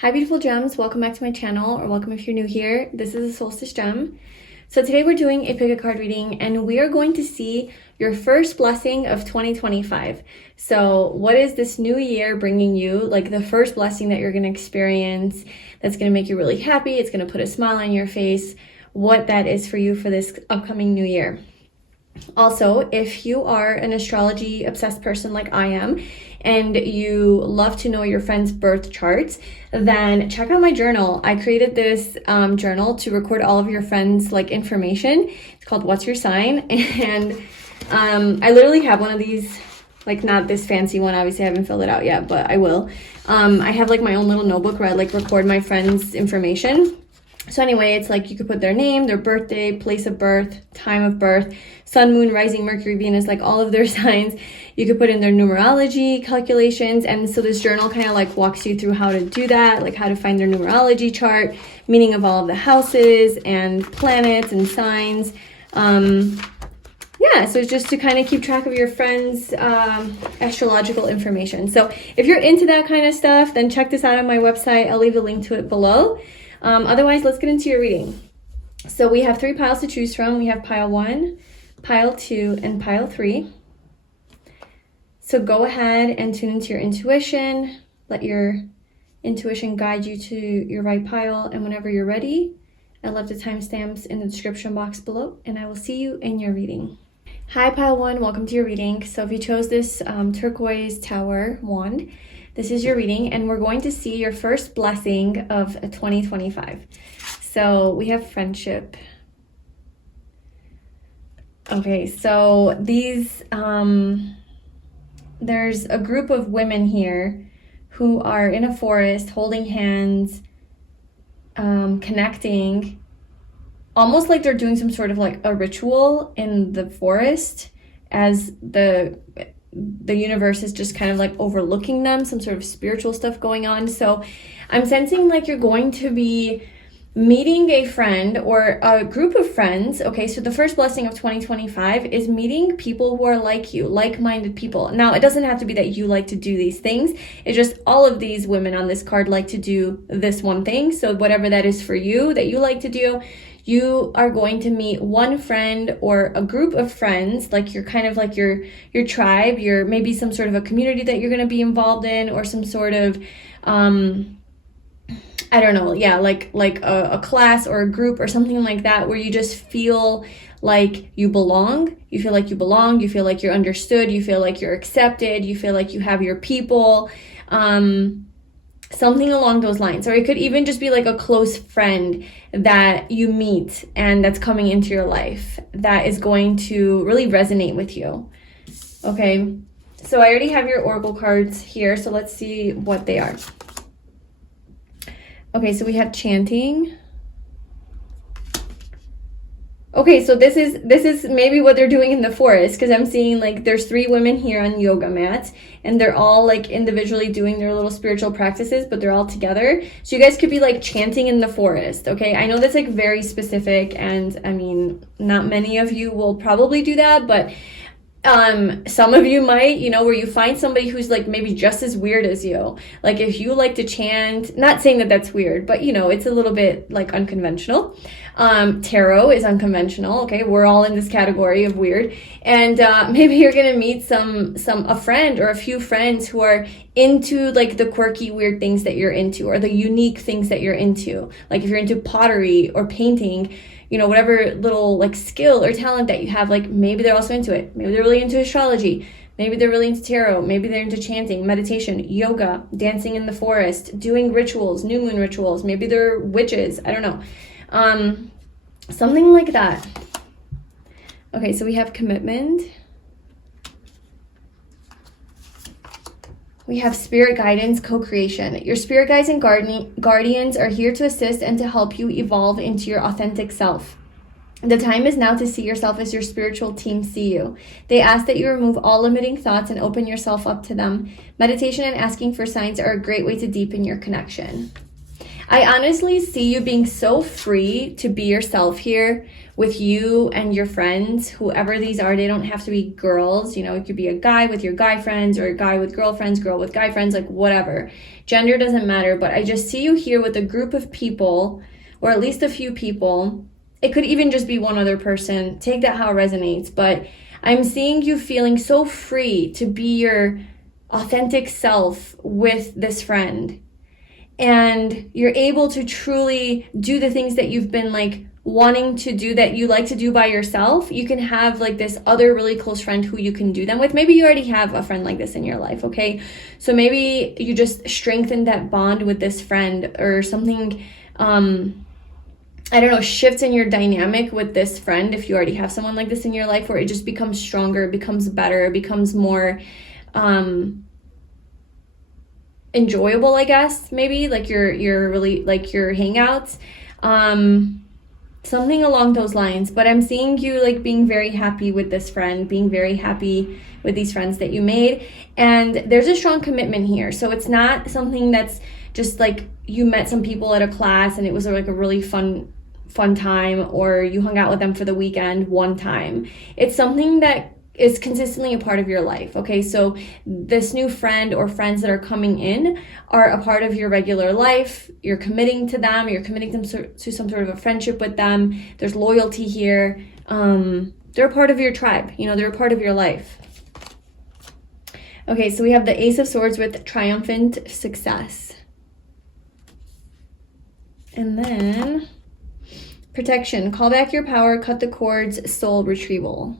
Hi beautiful gems, welcome back to my channel, or welcome if you're new here. This is a solstice gem. So today we're doing a pick a card reading and we are going to see your first blessing of 2025. So what is this new year bringing you, like the first blessing that you're going to experience that's going to make you really happy, it's going to put a smile on your face, what that is for you for this upcoming new year. Also, if you are an astrology obsessed person like I am, and you love to know your friends' birth charts, then check out my journal. I created this journal to record all of your friends' information. It's called What's Your Sign? And I literally have one of these, not this fancy one. Obviously, I haven't filled it out yet, but I will. I have my own little notebook where I record my friends' information. So anyway, it's you could put their name, their birthday, place of birth, time of birth, sun, moon, rising, Mercury, Venus, all of their signs. You could put in their numerology calculations. And so this journal kind of walks you through how to do that, how to find their numerology chart, meaning of all of the houses and planets and signs. Yeah, so it's just to kind of keep track of your friends' astrological information. So if you're into that kind of stuff, then check this out on my website. I'll leave a link to it below. Otherwise, let's get into your reading. So we have 3 piles to choose from. We have pile 1, pile 2, and pile 3. So go ahead and tune into your intuition. Let your intuition guide you to your right pile. And whenever you're ready, I left the timestamps in the description box below, and I will see you in your reading. Hi, pile 1. Welcome to your reading. So if you chose this turquoise tower wand, this is your reading, and we're going to see your first blessing of 2025. So we have friendship. Okay, so these, there's a group of women here who are in a forest holding hands, connecting, almost like they're doing some sort of a ritual in the forest as the universe is just kind of overlooking them, some sort of spiritual stuff going on. So I'm sensing you're going to be meeting a friend or a group of friends. Okay, so the first blessing of 2025 is meeting people who are like you, like-minded people. Now, it doesn't have to be that you like to do these things. It's just all of these women on this card like to do this one thing. So whatever that is for you that you like to do, you are going to meet one friend or a group of friends, you're kind of your tribe, you're maybe some sort of a community that you're going to be involved in, or some sort of, I don't know, yeah, a class or a group or something like that, where you just feel like you belong. You feel like you belong, you feel like you're understood, you feel like you're accepted, you feel like you have your people, something along those lines. Or it could even just be a close friend that you meet and that's coming into your life that is going to really resonate with you. Okay, so I already have your oracle cards here, so let's see what they are. Okay, so we have chanting. Okay, so this is maybe what they're doing in the forest, because I'm seeing there's 3 women here on yoga mats, and they're all individually doing their little spiritual practices, but they're all together. So you guys could be chanting in the forest. Okay, I know that's very specific, and I mean, not many of you will probably do that, but some of you might, where you find somebody who's maybe just as weird as you. If you like to chant, not saying that that's weird, but it's a little bit unconventional. Tarot is unconventional. Okay, we're all in this category of weird. And maybe you're gonna meet a friend or a few friends who are into the quirky weird things that you're into, or the unique things that you're into. If you're into pottery or painting, whatever little skill or talent that you have, maybe they're also into it. Maybe they're really into astrology. Maybe they're really into tarot. Maybe they're into chanting, meditation, yoga, dancing in the forest, doing rituals, new moon rituals. Maybe they're witches. I don't know. Something like that. Okay, so we have commitment. We have spirit guidance, co-creation. Your spirit guides and guardians are here to assist and to help you evolve into your authentic self. The time is now to see yourself as your spiritual team see you. They ask that you remove all limiting thoughts and open yourself up to them. Meditation and asking for signs are a great way to deepen your connection. I honestly see you being so free to be yourself here with you and your friends, whoever these are. They don't have to be girls, you know, it could be a guy with your guy friends or a guy with girlfriends, girl with guy friends, like whatever. Gender doesn't matter, but I just see you here with a group of people, or at least a few people. It could even just be one other person. Take that how it resonates, but I'm seeing you feeling so free to be your authentic self with this friend. And you're able to truly do the things that you've been like wanting to do, that you like to do by yourself. You can have like this other really close friend who you can do them with. Maybe you already have a friend like this in your life, okay? So maybe you just strengthen that bond with this friend, or something, I don't know, shifts in your dynamic with this friend if you already have someone like this in your life, where it just becomes stronger, it becomes better, it becomes more enjoyable, I guess, maybe, like your really, like your hangouts, something along those lines. But I'm seeing you like being very happy with this friend, being very happy with these friends that you made, and there's a strong commitment here. So it's not something that's just like you met some people at a class and it was like a really fun time, or you hung out with them for the weekend one time. It's something that is consistently a part of your life, okay? So this new friend or friends that are coming in are a part of your regular life. You're committing to them. You're committing them to some sort of a friendship with them. There's loyalty here. They're a part of your tribe. You know, they're a part of your life. Okay, so we have the Ace of Swords with triumphant success. And then protection, call back your power, cut the cords, soul retrieval.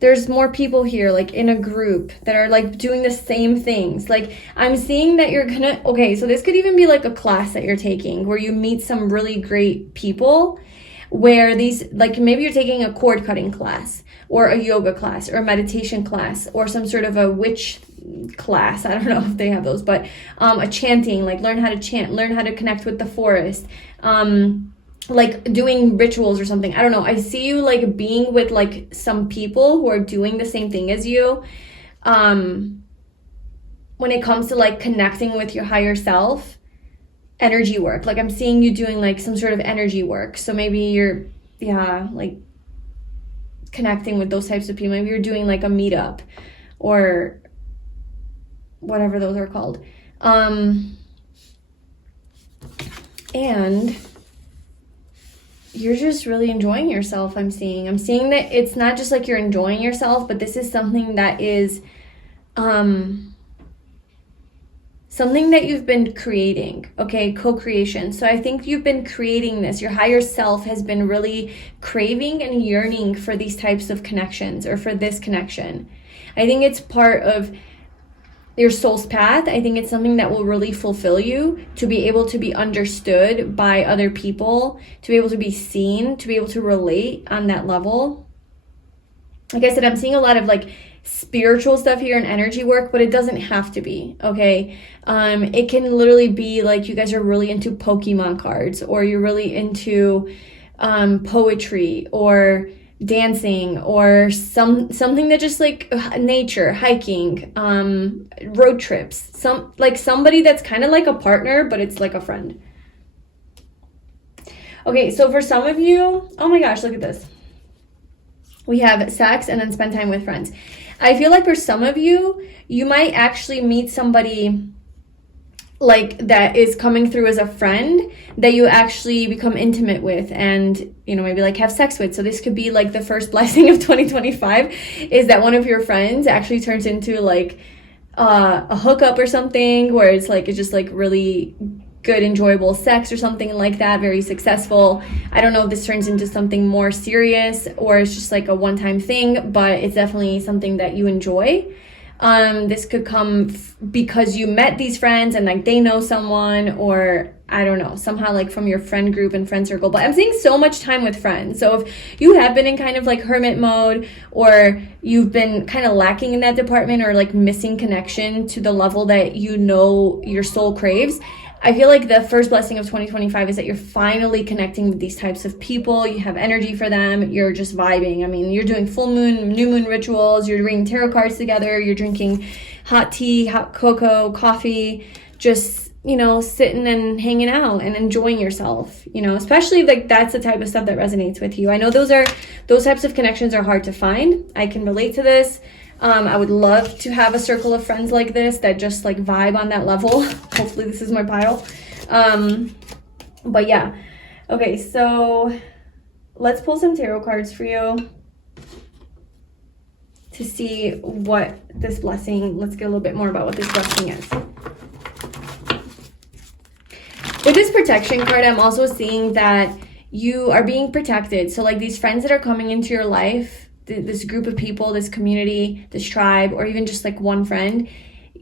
There's more people here, like in a group, that are like doing the same things. Like I'm seeing that you're gonna, okay, so this could even be like a class that you're taking where you meet some really great people, where these, like maybe you're taking a cord cutting class or a yoga class or a meditation class or some sort of a witch class. I don't know if they have those, but a chanting, like learn how to chant, learn how to connect with the forest, like doing rituals or something. I don't know. I see you like being with like some people who are doing the same thing as you. When it comes to like connecting with your higher self, energy work. Like I'm seeing you doing like some sort of energy work. So maybe you're, like connecting with those types of people. Maybe you're doing like a meetup or whatever those are called. And you're just really enjoying yourself. I'm seeing that it's not just like you're enjoying yourself, but this is something that is something that you've been creating, okay? Co-creation. So I think you've been creating this. Your higher self has been really craving and yearning for these types of connections, or for this connection. I think it's part of your soul's path. I think it's something that will really fulfill you, to be able to be understood by other people, to be able to be seen, to be able to relate on that level. Like I said, I'm seeing a lot of like spiritual stuff here and energy work, but it doesn't have to be, okay? It can literally be like you guys are really into Pokemon cards, or you're really into poetry or dancing, or something that just like nature, hiking, road trips, somebody that's kind of like a partner, but it's like a friend. Okay, so for some of you, oh my gosh, look at this. We have sex and then spend time with friends. I feel like for some of you, you might actually meet somebody like that is coming through as a friend that you actually become intimate with, and maybe like have sex with. So this could be like the first blessing of 2025, is that one of your friends actually turns into like a hookup or something, where it's just like really good, enjoyable sex or something like that, very successful. I don't know if this turns into something more serious or it's just like a one-time thing, but it's definitely something that you enjoy. This could come because you met these friends and like they know someone, or I don't know, somehow like from your friend group and friend circle. But I'm seeing so much time with friends. So if you have been in kind of like hermit mode, or you've been kind of lacking in that department, or like missing connection to the level that your soul craves, I feel like the first blessing of 2025 is that you're finally connecting with these types of people. You have energy for them. You're just vibing. I mean, you're doing full moon, new moon rituals. You're reading tarot cards together. You're drinking hot tea, hot cocoa, coffee. just, you know, sitting and hanging out and enjoying yourself, you know, especially like that's the type of stuff that resonates with you. I know those types of connections are hard to find. I can relate to this. I would love to have a circle of friends like this that just like vibe on that level. Hopefully this is my pile. But yeah. Okay, so let's pull some tarot cards for you to see what this blessing, let's get a little bit more about what this blessing is. With this protection card, I'm also seeing that you are being protected. So like these friends that are coming into your life, this group of people, this community, this tribe, or even just like one friend,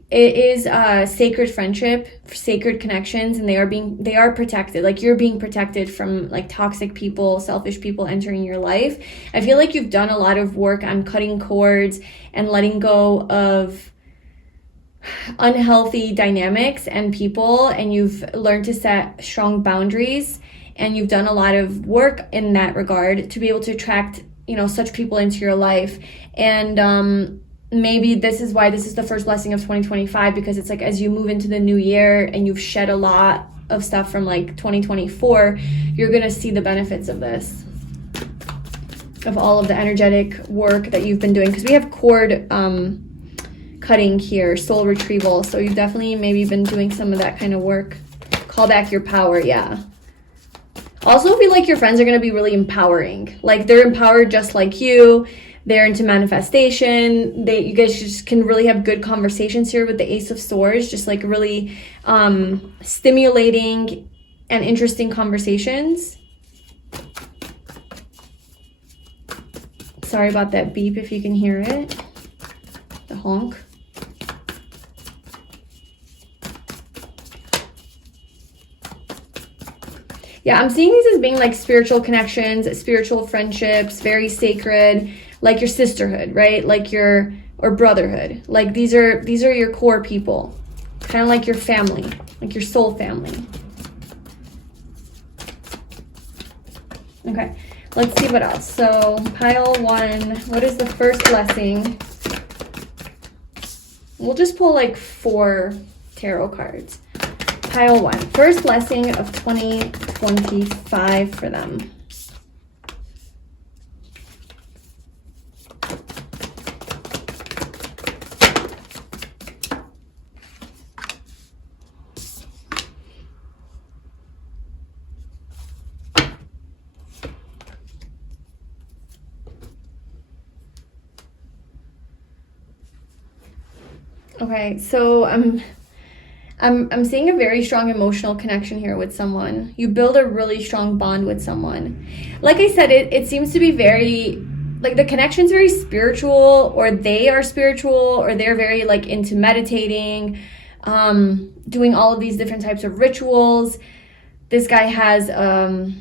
it is a sacred friendship, sacred connections, and they are protected. Like you're being protected from like toxic people, selfish people entering your life. I feel like you've done a lot of work on cutting cords and letting go of unhealthy dynamics and people, and you've learned to set strong boundaries, and you've done a lot of work in that regard to be able to attract, you know, such people into your life. And maybe this is why this is the first blessing of 2025, because it's like as you move into the new year and you've shed a lot of stuff from like 2024, you're gonna see the benefits of this, of all of the energetic work that you've been doing, because we have cord cutting here, soul retrieval, so you've definitely maybe been doing some of that kind of work. Call back your power. Yeah. Also feel like your friends are going to be really empowering. Like they're empowered just like you. They're into manifestation. You guys just can really have good conversations here with the Ace of Swords, just like really stimulating and interesting conversations. Sorry about that beep if you can hear it. The honk. Yeah, I'm seeing these as being like spiritual connections, spiritual friendships, very sacred, like your sisterhood, right? Like or brotherhood. Like these are your core people, kind of like your family, like your soul family. Okay, let's see what else. So pile one, what is the first blessing? We'll just pull like 4 tarot cards. Pile one, first blessing of 2025 for them. Okay, so I'm seeing a very strong emotional connection here with someone. You build a really strong bond with someone. Like I said, it seems to be very, like the connection's very spiritual, or they are spiritual, or they're very like into meditating, doing all of these different types of rituals. This guy has a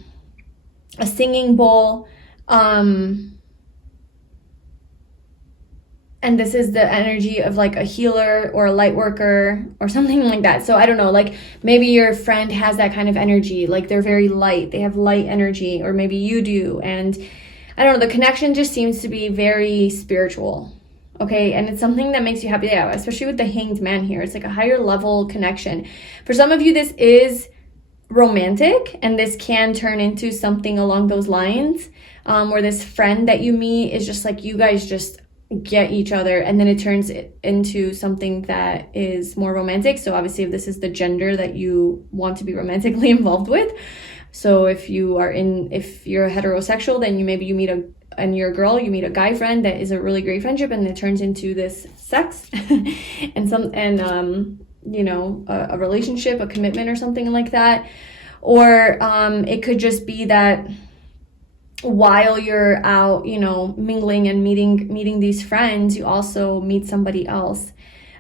singing bowl, and this is the energy of like a healer or a light worker or something like that. So I don't know, like maybe your friend has that kind of energy, like they're very light, they have light energy, or maybe you do. And I don't know, the connection just seems to be very spiritual. Okay, and it's something that makes you happy. Yeah, especially with the Hanged Man here. It's like a higher level connection. For some of you, this is romantic, and this can turn into something along those lines, where this friend that you meet is just like, you guys just get each other, and then it turns into something that is more romantic. So obviously if this is the gender that you want to be romantically involved with, so if you're heterosexual, then you meet and you're a girl, you meet a guy friend that is a really great friendship, and it turns into this sex and you know, a relationship, a commitment or something like that. Or it could just be that while you're out, you know, mingling and meeting these friends, you also meet somebody else.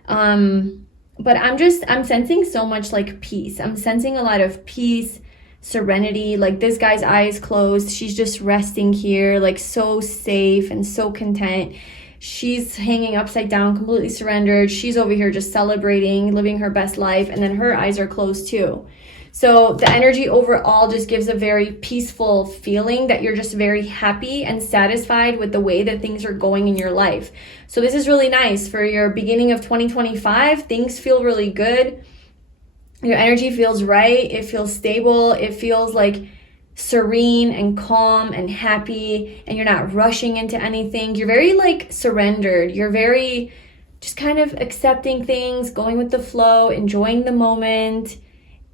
But I'm sensing so much like peace. I'm sensing a lot of peace, serenity. Like this guy's eyes closed, she's just resting here, like so safe and so content. She's hanging upside down, completely surrendered. She's over here just celebrating, living her best life, and then her eyes are closed too. So the energy overall just gives a very peaceful feeling that you're just very happy and satisfied with the way that things are going in your life. So this is really nice for your beginning of 2025. Things feel really good. Your energy feels right. It feels stable. It feels like serene and calm and happy, and you're not rushing into anything. You're very like surrendered. You're very just kind of accepting things, going with the flow, enjoying the moment,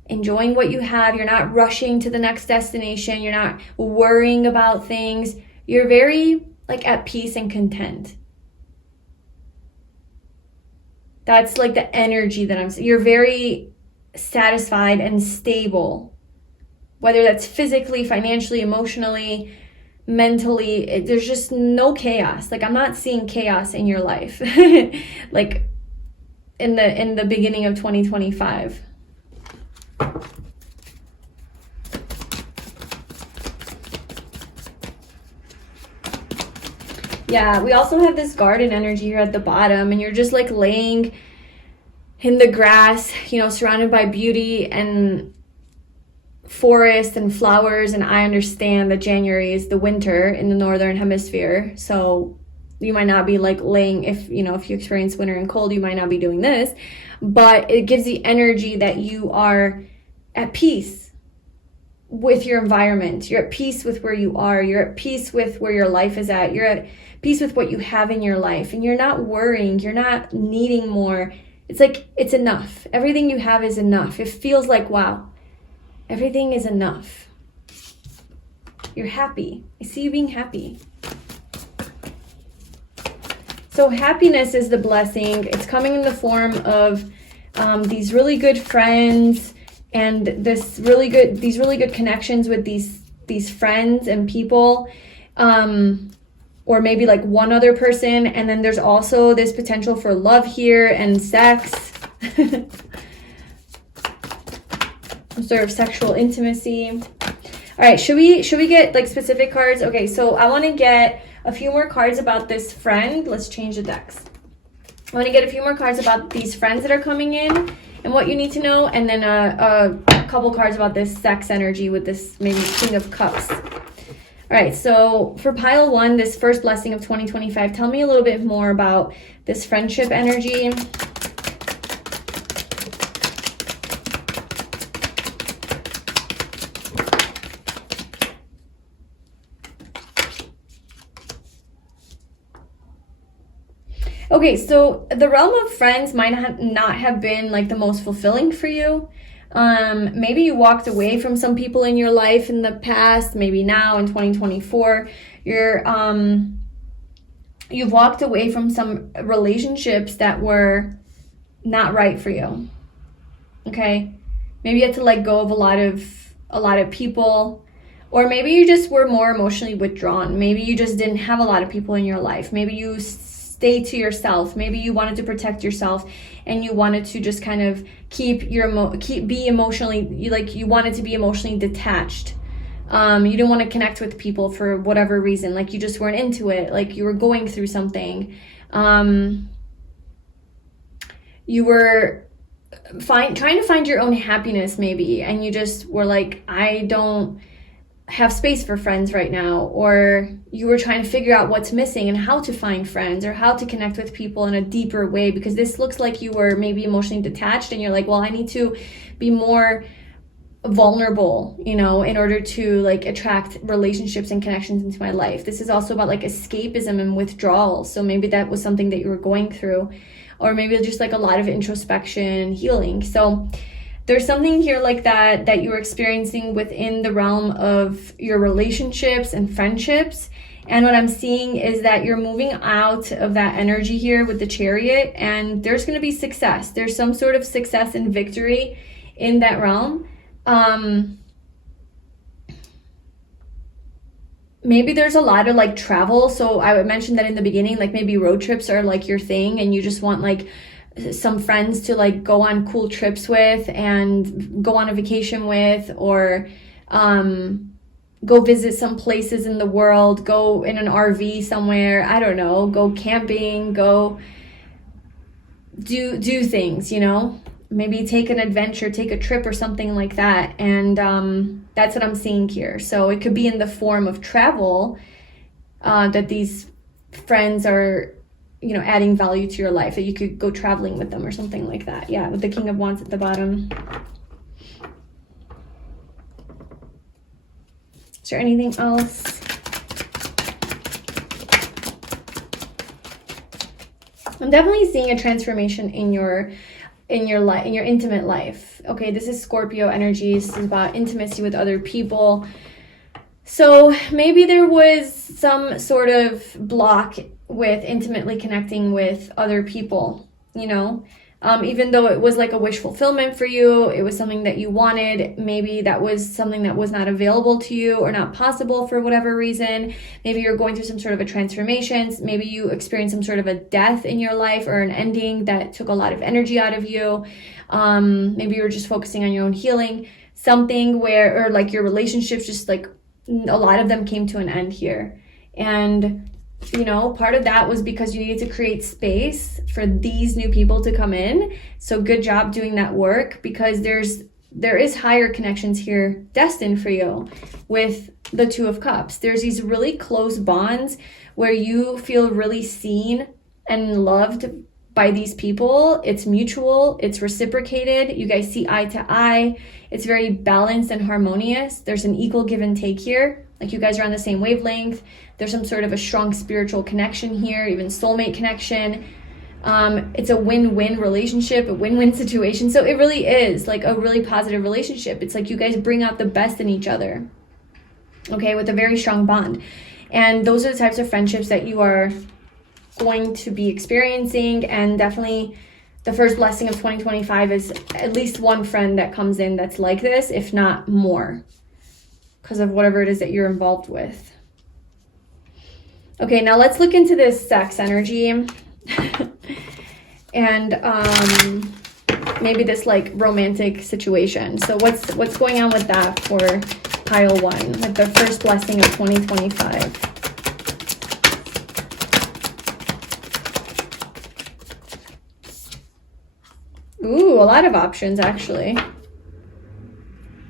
enjoying what you have. You're not rushing to the next destination. You're not worrying about things. You're very like at peace and content. That's like the energy that I'm seeing. You're very satisfied and stable, whether that's physically, financially, emotionally, mentally. There's just no chaos. Like, I'm not seeing chaos in your life like in the beginning of 2025. Yeah, we also have this garden energy here at the bottom, and you're just like laying in the grass, you know, surrounded by beauty and forest and flowers. And I understand that January is the winter in the northern hemisphere, so you might not be like laying, if you experience winter and cold, you might not be doing this, but it gives the energy that you are at peace with your environment. You're at peace with where you are. You're at peace with where your life is at. You're at peace with what you have in your life, and you're not worrying. You're not needing more. It's like, it's enough. Everything you have is enough. It feels like, wow, everything is enough. You're happy. I see you being happy. So happiness is the blessing. It's coming in the form of these really good friends, and these really good connections with these friends and people, or maybe like one other person. And then there's also this potential for love here and sex, sort of sexual intimacy. All right, should we get like specific cards? Okay, so I want to get a few more cards about this friend. Let's change the decks. I want to get a few more cards about these friends that are coming in and what you need to know, and then a couple cards about this sex energy with this maybe King of Cups. All right, so for pile one, this first blessing of 2025, tell me a little bit more about this friendship energy. Okay, so the realm of friends might not have been like the most fulfilling for you. Maybe you walked away from some people in your life in the past. Maybe now in 2024, you've walked away from some relationships that were not right for you. Okay, maybe you had to let go of a lot of people, or maybe you just were more emotionally withdrawn. Maybe you just didn't have a lot of people in your life. Maybe you stay to yourself. Maybe you wanted to protect yourself, and you wanted to just kind of be emotionally, you wanted to be emotionally detached. You didn't want to connect with people for whatever reason. Like, you just weren't into it. Like, you were going through something. You were trying to find your own happiness maybe, and you just were like, I don't have space for friends right now. Or you were trying to figure out what's missing and how to find friends or how to connect with people in a deeper way, because this looks like you were maybe emotionally detached, and you're like, well, I need to be more vulnerable, in order to like attract relationships and connections into my life. This is also about like escapism and withdrawal. So maybe that was something that you were going through, or maybe just like a lot of introspection and healing. So there's something here like that you're experiencing within the realm of your relationships and friendships. And what I'm seeing is that you're moving out of that energy here with the Chariot, and there's going to be success. There's some sort of success and victory in that realm. Maybe there's a lot of like travel. So I would mention that in the beginning, like maybe road trips are like your thing, and you just want like some friends to like go on cool trips with and go on a vacation with, or go visit some places in the world, go in an RV somewhere, I don't know, go camping, go do things, maybe take an adventure, take a trip or something like that. And that's what I'm seeing here. So it could be in the form of travel, that these friends are adding value to your life, that you could go traveling with them or something like that. Yeah, with the King of Wands at the bottom. Is there anything else? I'm definitely seeing a transformation in your life, in your intimate life. Okay, this is Scorpio energy. This is about intimacy with other people. So maybe there was some sort of block with intimately connecting with other people, you know, even though it was like a wish fulfillment for you, it was something that you wanted. Maybe that was something that was not available to you or not possible for whatever reason. Maybe you're going through some sort of a transformation. Maybe you experienced some sort of a death in your life or an ending that took a lot of energy out of you. Maybe you were just focusing on your own healing, something where, or like your relationships, just like a lot of them came to an end here. And you know, part of that was because you needed to create space for these new people to come in. So good job doing that work, because there is higher connections here destined for you with the Two of Cups. There's these really close bonds where you feel really seen and loved by these people. It's mutual, it's reciprocated. You guys see eye to eye. It's very balanced and harmonious. There's an equal give and take here. Like you guys are on the same wavelength. There's some sort of a strong spiritual connection here, even soulmate connection. It's a win-win relationship, a win-win situation. So it really is like a really positive relationship. It's like you guys bring out the best in each other, okay, with a very strong bond. And those are the types of friendships that you are going to be experiencing. And definitely the first blessing of 2025 is at least one friend that comes in that's like this, if not more, because of whatever it is that you're involved with. Okay, now let's look into this sex energy and maybe this like romantic situation. So what's going on with that for pile 1, like the first blessing of 2025? Ooh, a lot of options actually.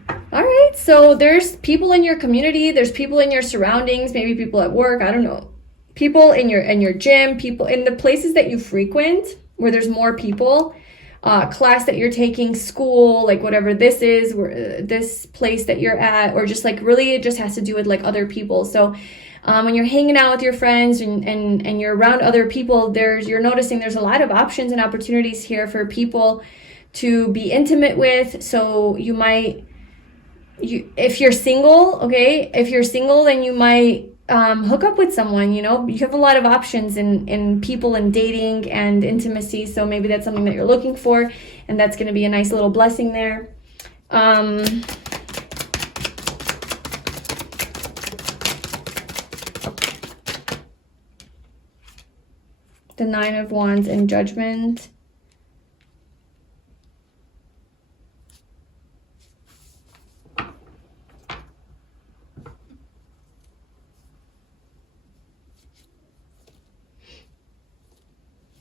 All right, so there's people in your community, there's people in your surroundings, maybe people at work, I don't know. People in your gym, people in the places that you frequent where there's more people, class that you're taking, school, like whatever this is, where this place that you're at, or just like really it just has to do with like other people. So when you're hanging out with your friends and you're around other people, you're noticing there's a lot of options and opportunities here for people to be intimate with. So you might, if you're single, okay, if you're single, then you might hook up with someone, you know. You have a lot of options in people and dating and intimacy. So maybe that's something that you're looking for, and that's going to be a nice little blessing there. The 9 of Wands and Judgment.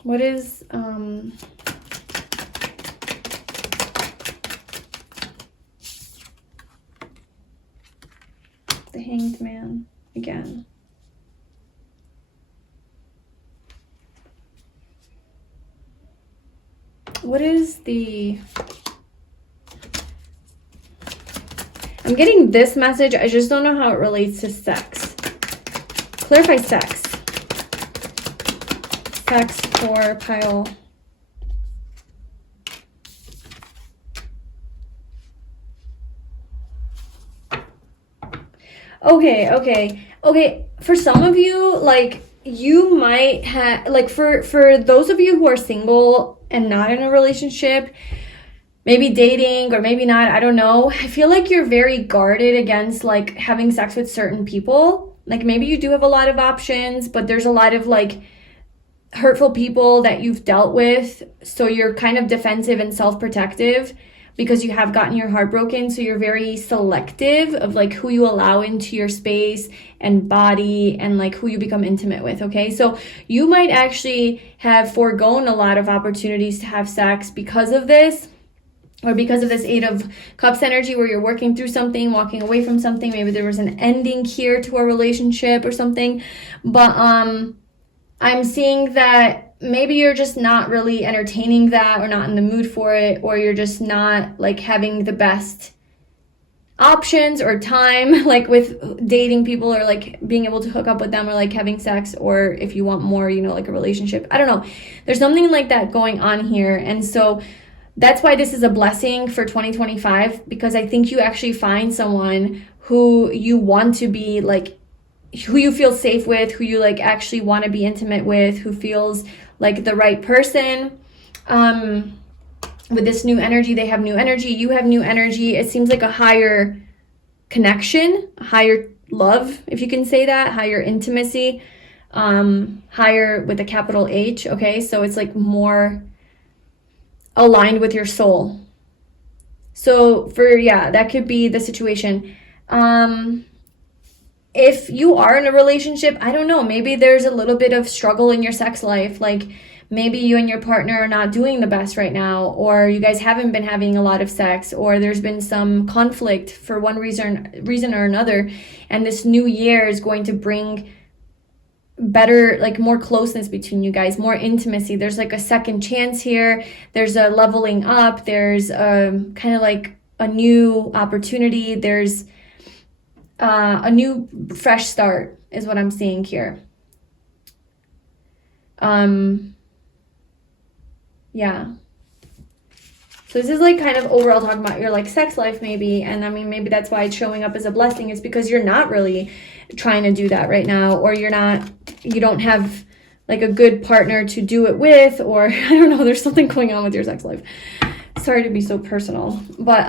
What is the Hanged Man again? What is the... I'm getting this message. I just don't know how it relates to sex. Clarify sex. Sex for pile. Okay. For some of you, like, you might have, like, for those of you who are single and not in a relationship, maybe dating or maybe not, I don't know. I feel like you're very guarded against, like, having sex with certain people. Like, maybe you do have a lot of options, but there's a lot of, like, hurtful people that you've dealt with. So you're kind of defensive and self-protective because you have gotten your heart broken. So you're very selective of like who you allow into your space and body and like who you become intimate with. Okay. So you might actually have foregone a lot of opportunities to have sex because of this, or because of this 8 of Cups energy where you're working through something, walking away from something. Maybe there was an ending here to a relationship or something. But I'm seeing that maybe you're just not really entertaining that, or not in the mood for it, or you're just not like having the best options or time, like with dating people, or like being able to hook up with them, or like having sex, or if you want more, you know, like a relationship. I don't know. There's something like that going on here. And so that's why this is a blessing for 2025, because I think you actually find someone who you want to be like, who you feel safe with, who you like actually want to be intimate with, who feels like the right person. With this new energy, they have new energy, you have new energy. It seems like a higher connection, a higher love, if you can say that, higher intimacy, higher with a capital H, okay? So it's like more aligned with your soul. So that could be the situation. If you are in a relationship, I don't know, maybe there's a little bit of struggle in your sex life. Like maybe you and your partner are not doing the best right now, or you guys haven't been having a lot of sex, or there's been some conflict for one reason or another. And this new year is going to bring better, like more closeness between you guys, more intimacy. There's like a second chance here. There's a leveling up. There's kind of like a new opportunity. There's a new fresh start is what I'm seeing here. Yeah. So this is like kind of overall talking about your like sex life maybe. And I mean, maybe that's why it's showing up as a blessing, is because you're not really trying to do that right now, or you don't have like a good partner to do it with, or I don't know, there's something going on with your sex life. Sorry to be so personal, but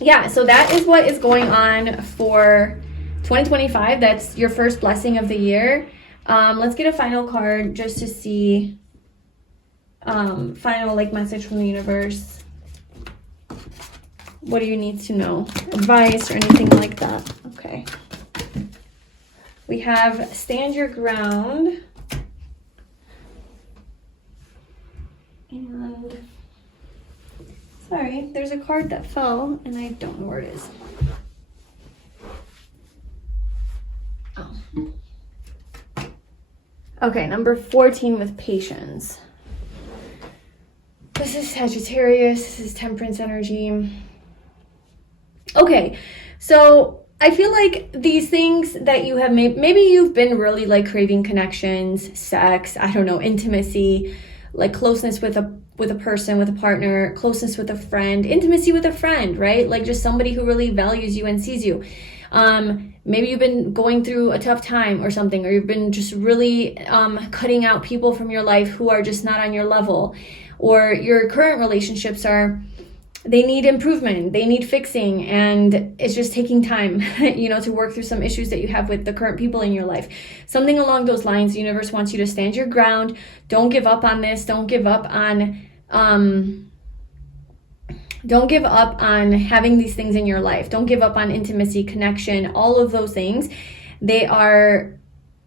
yeah, so that is what is going on for 2025. That's your first blessing of the year. Let's get a final card just to see final like message from the universe. What do you need to know? Advice or anything like that? Okay. We have stand your ground. And sorry, there's a card that fell and I don't know where it is. Oh. Okay, number 14 with patience. This is Sagittarius. This is Temperance energy. Okay, so I feel like these things that you have maybe you've been really like craving connections, sex, I don't know, intimacy, like closeness with a person, with a partner, closeness with a friend, intimacy with a friend, right? Like just somebody who really values you and sees you. Maybe you've been going through a tough time or something, or you've been just really cutting out people from your life who are just not on your level, or your current relationships they need improvement, they need fixing, and it's just taking time, you know, to work through some issues that you have with the current people in your life. Something along those lines. The universe wants you to stand your ground. Don't give up on this. Don't give up on having these things in your life. Don't give up on intimacy, connection, all of those things. They are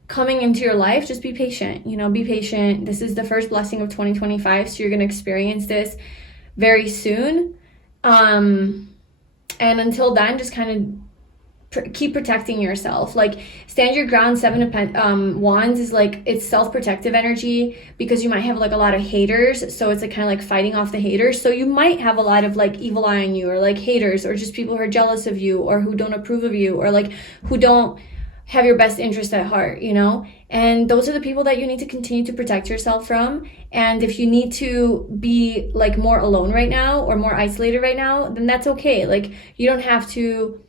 coming into your life. Just be patient, you know, be patient. This is the first blessing of 2025, so you're going to experience this very soon. And until then, just kind of keep protecting yourself. Like stand your ground. 7 of Wands is like, it's self-protective energy, because you might have like a lot of haters. So it's like kind of like fighting off the haters. So you might have a lot of like evil eye on you, or like haters, or just people who are jealous of you, or who don't approve of you, or like who don't have your best interest at heart, you know? And those are the people that you need to continue to protect yourself from. And if you need to be like more alone right now, or more isolated right now, then that's okay. Like you don't have to,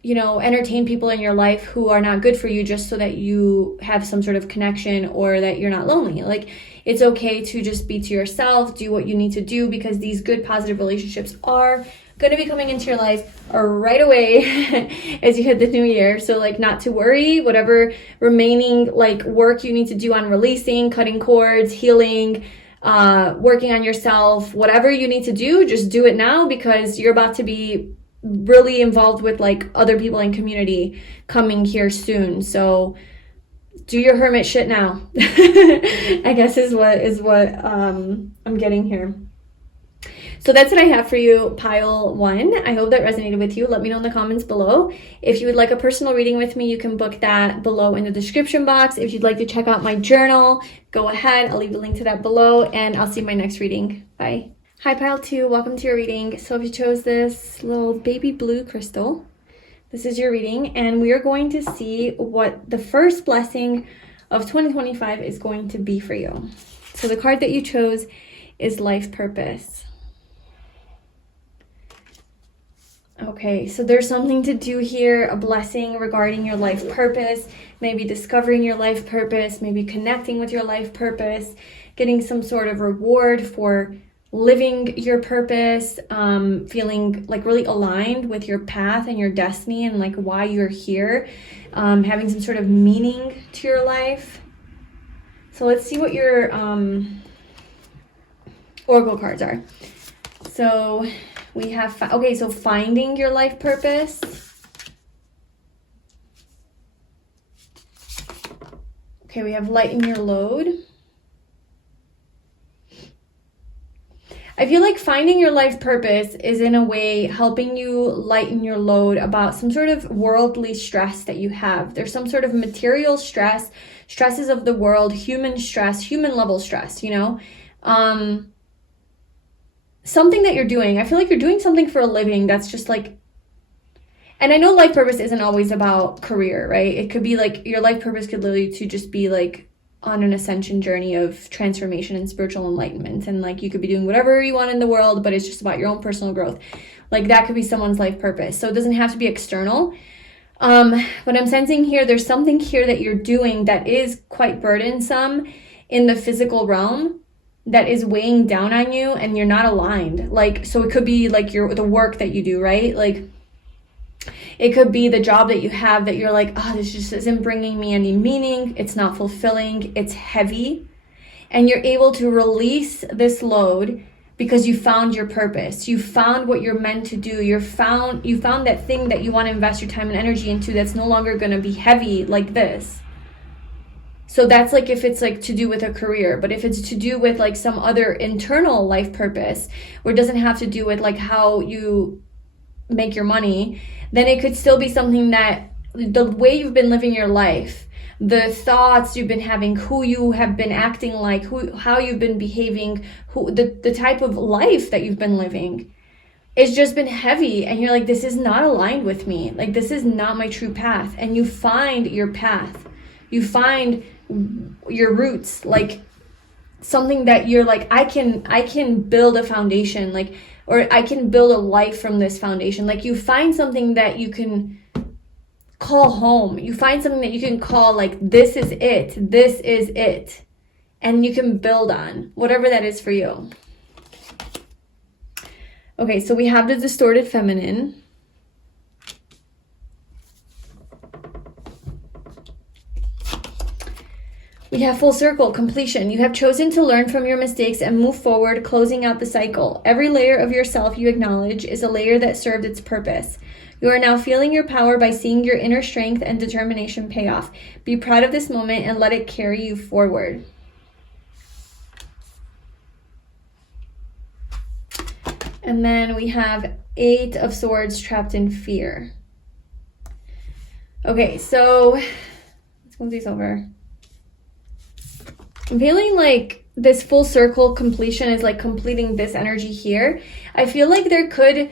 you know, entertain people in your life who are not good for you just so that you have some sort of connection, or that you're not lonely. Like it's okay to just be to yourself, do what you need to do, because these good positive relationships are going to be coming into your life right away as you hit the new year. So like not to worry, whatever remaining like work you need to do on releasing, cutting cords, healing, working on yourself, whatever you need to do, just do it now, because you're about to be really involved with like other people in community coming here soon. So do your hermit shit now. I guess is what I'm getting here. So that's what I have for you, pile 1. I hope that resonated with you. Let me know in the comments below. If you would like a personal reading with me, you can book that below in the description box. If you'd like to check out my journal, go ahead. I'll leave a link to that below, and I'll see you in my next reading. Bye. Hi, Pile 2. Welcome to your reading. So if you chose this little baby blue crystal, this is your reading, and we are going to see what the first blessing of 2025 is going to be for you. So the card that you chose is Life Purpose. Okay, so there's something to do here, a blessing regarding your life purpose, maybe discovering your life purpose, maybe connecting with your life purpose, getting some sort of reward for living your purpose, feeling like really aligned with your path and your destiny and like why you're here, having some sort of meaning to your life. So let's see what your oracle cards are. So we have, okay, so finding your life purpose. Okay, we have lighten your load. I feel like finding your life purpose is in a way helping you lighten your load about some sort of worldly stress that you have. There's some sort of material stress, stresses of the world, human stress, human level stress, you know? Something that you're doing. I feel like you're doing something for a living that's just like, and I know life purpose isn't always about career, right? It could be like your life purpose could literally to just be like on an ascension journey of transformation and spiritual enlightenment, and like you could be doing whatever you want in the world, but it's just about your own personal growth. Like that could be someone's life purpose, so it doesn't have to be external. But I'm sensing here there's something here that you're doing that is quite burdensome in the physical realm, that is weighing down on you, and you're not aligned. Like, so it could be like the work that you do, right? Like it could be the job that you have that you're like, oh, this just isn't bringing me any meaning. It's not fulfilling. It's heavy. And you're able to release this load because you found your purpose. You found what you're meant to do. You found that thing that you want to invest your time and energy into that's no longer going to be heavy like this. So that's like if it's like to do with a career, but if it's to do with like some other internal life purpose, where it doesn't have to do with like how you make your money, then it could still be something that the way you've been living your life, the thoughts you've been having, who you have been acting like, how you've been behaving, the type of life that you've been living, it's just been heavy, and you're like, this is not aligned with me. Like this is not my true path. And you find your path. You find your roots, like something that you're like, I can build a foundation, like, or I can build a life from this foundation. Like you find something that you can call home. You find something that you can call like, this is it. This is it. And you can build on whatever that is for you. Okay, so we have the distorted feminine. We have full circle, completion. You have chosen to learn from your mistakes and move forward, closing out the cycle. Every layer of yourself you acknowledge is a layer that served its purpose. You are now feeling your power by seeing your inner strength and determination pay off. Be proud of this moment and let it carry you forward. And then we have 8 of Swords, trapped in fear. Okay, so let's move these over. I'm feeling like this full circle completion is like completing this energy here. I feel like there could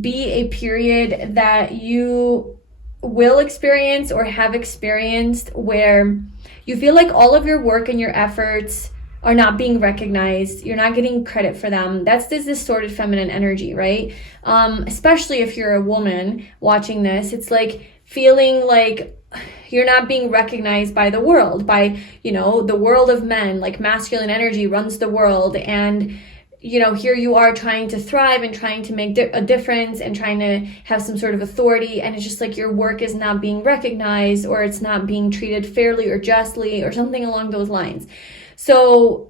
be a period that you will experience or have experienced where you feel like all of your work and your efforts are not being recognized. You're not getting credit for them. That's this distorted feminine energy, right? Especially if you're a woman watching this, it's like feeling like you're not being recognized by the world, by, you know, the world of men. Like masculine energy runs the world, and you know, here you are trying to thrive and trying to make a difference and trying to have some sort of authority, and it's just like your work is not being recognized, or it's not being treated fairly or justly or something along those lines. So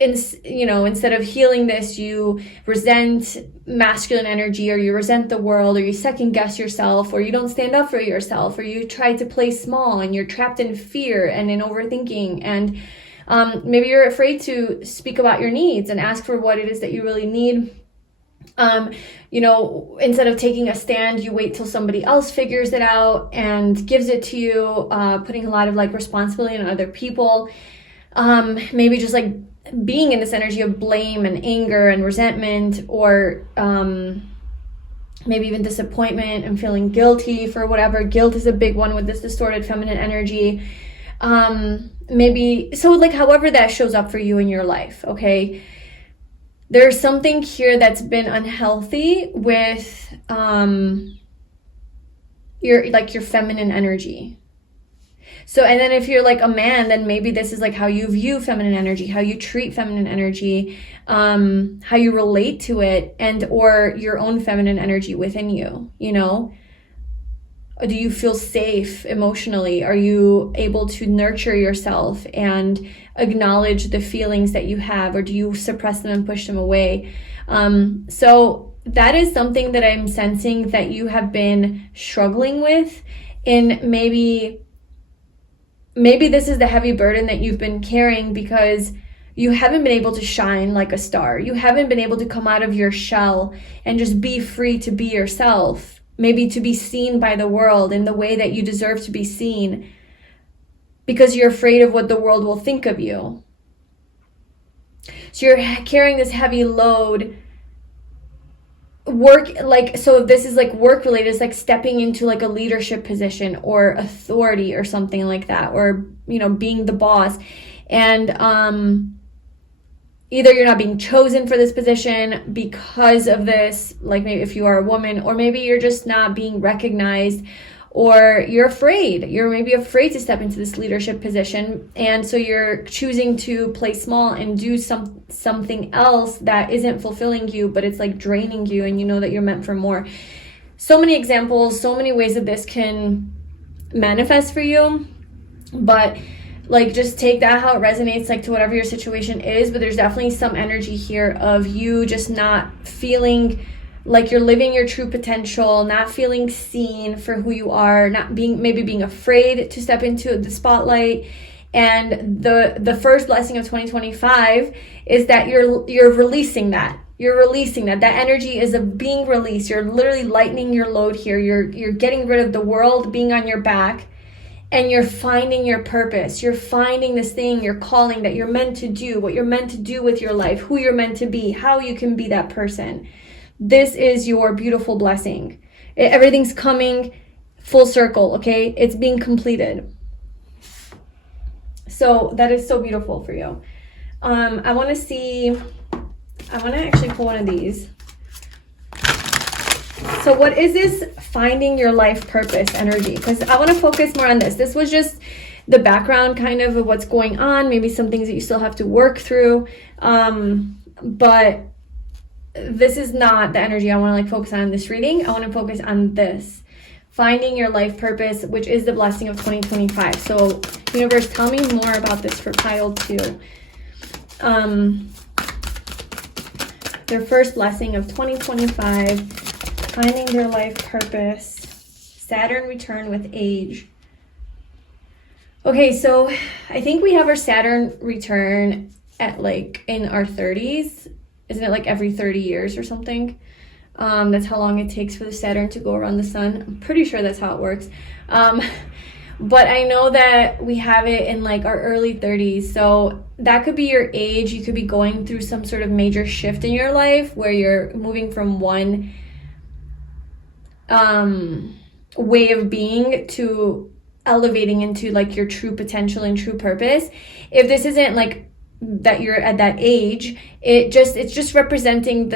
instead of healing this, you resent masculine energy, or you resent the world, or you second guess yourself, or you don't stand up for yourself, or you try to play small, and you're trapped in fear and in overthinking, and maybe you're afraid to speak about your needs and ask for what it is that you really need. Instead of taking a stand, you wait till somebody else figures it out and gives it to you, putting a lot of like responsibility on other people. maybe just like being in this energy of blame and anger and resentment, or maybe even disappointment and feeling guilty for whatever. Guilt is a big one with this distorted feminine energy. Maybe, so like however that shows up for you in your life, okay? There's something here that's been unhealthy with your feminine energy. So, and then if you're like a man, then maybe this is like how you view feminine energy, how you treat feminine energy, how you relate to it, and or your own feminine energy within you, you know? Do you feel safe emotionally? Are you able to nurture yourself and acknowledge the feelings that you have, or do you suppress them and push them away? So that is something that I'm sensing that you have been struggling with, in maybe this is the heavy burden that you've been carrying because you haven't been able to shine like a star. You haven't been able to come out of your shell and just be free to be yourself, maybe to be seen by the world in the way that you deserve to be seen, because you're afraid of what the world will think of you. So you're carrying this heavy load. So if this is like work related, it's like stepping into like a leadership position or authority or something like that, or, you know, being the boss. And either you're not being chosen for this position because of this, like maybe if you are a woman, or maybe you're just not being recognized, or you're afraid. You're maybe afraid to step into this leadership position. And so you're choosing to play small and do something else that isn't fulfilling you, but it's like draining you, and you know that you're meant for more. So many examples, so many ways that this can manifest for you. But like, just take that how it resonates, like to whatever your situation is. But there's definitely some energy here of you just not feeling like you're living your true potential, not feeling seen for who you are, maybe being afraid to step into the spotlight. And the first blessing of 2025 is that you're releasing that. You're releasing that. That energy is being released. You're literally lightening your load here. You're getting rid of the world being on your back, and you're finding your purpose. You're finding this thing, your calling that you're meant to do, what you're meant to do with your life, who you're meant to be, how you can be that person. This is your beautiful blessing. Everything's coming full circle, okay? It's being completed. So that is so beautiful for you. I want to actually pull one of these. So what is this finding your life purpose energy? Because I want to focus more on this. This was just the background kind of what's going on, maybe some things that you still have to work through. But this is not the energy I want to like focus on in this reading. I want to focus on this. Finding your life purpose, which is the blessing of 2025. So universe, tell me more about this for pile 2. Their first blessing of 2025, finding their life purpose, Saturn return with age. Okay, so I think we have our Saturn return at like in our 30s. Isn't it like every 30 years or something? That's how long it takes for the Saturn to go around the sun. I'm pretty sure that's how it works. But I know that we have it in like our early 30s. So that could be your age. You could be going through some sort of major shift in your life where you're moving from one way of being to elevating into like your true potential and true purpose. If this isn't like that you're at that age, it's just representing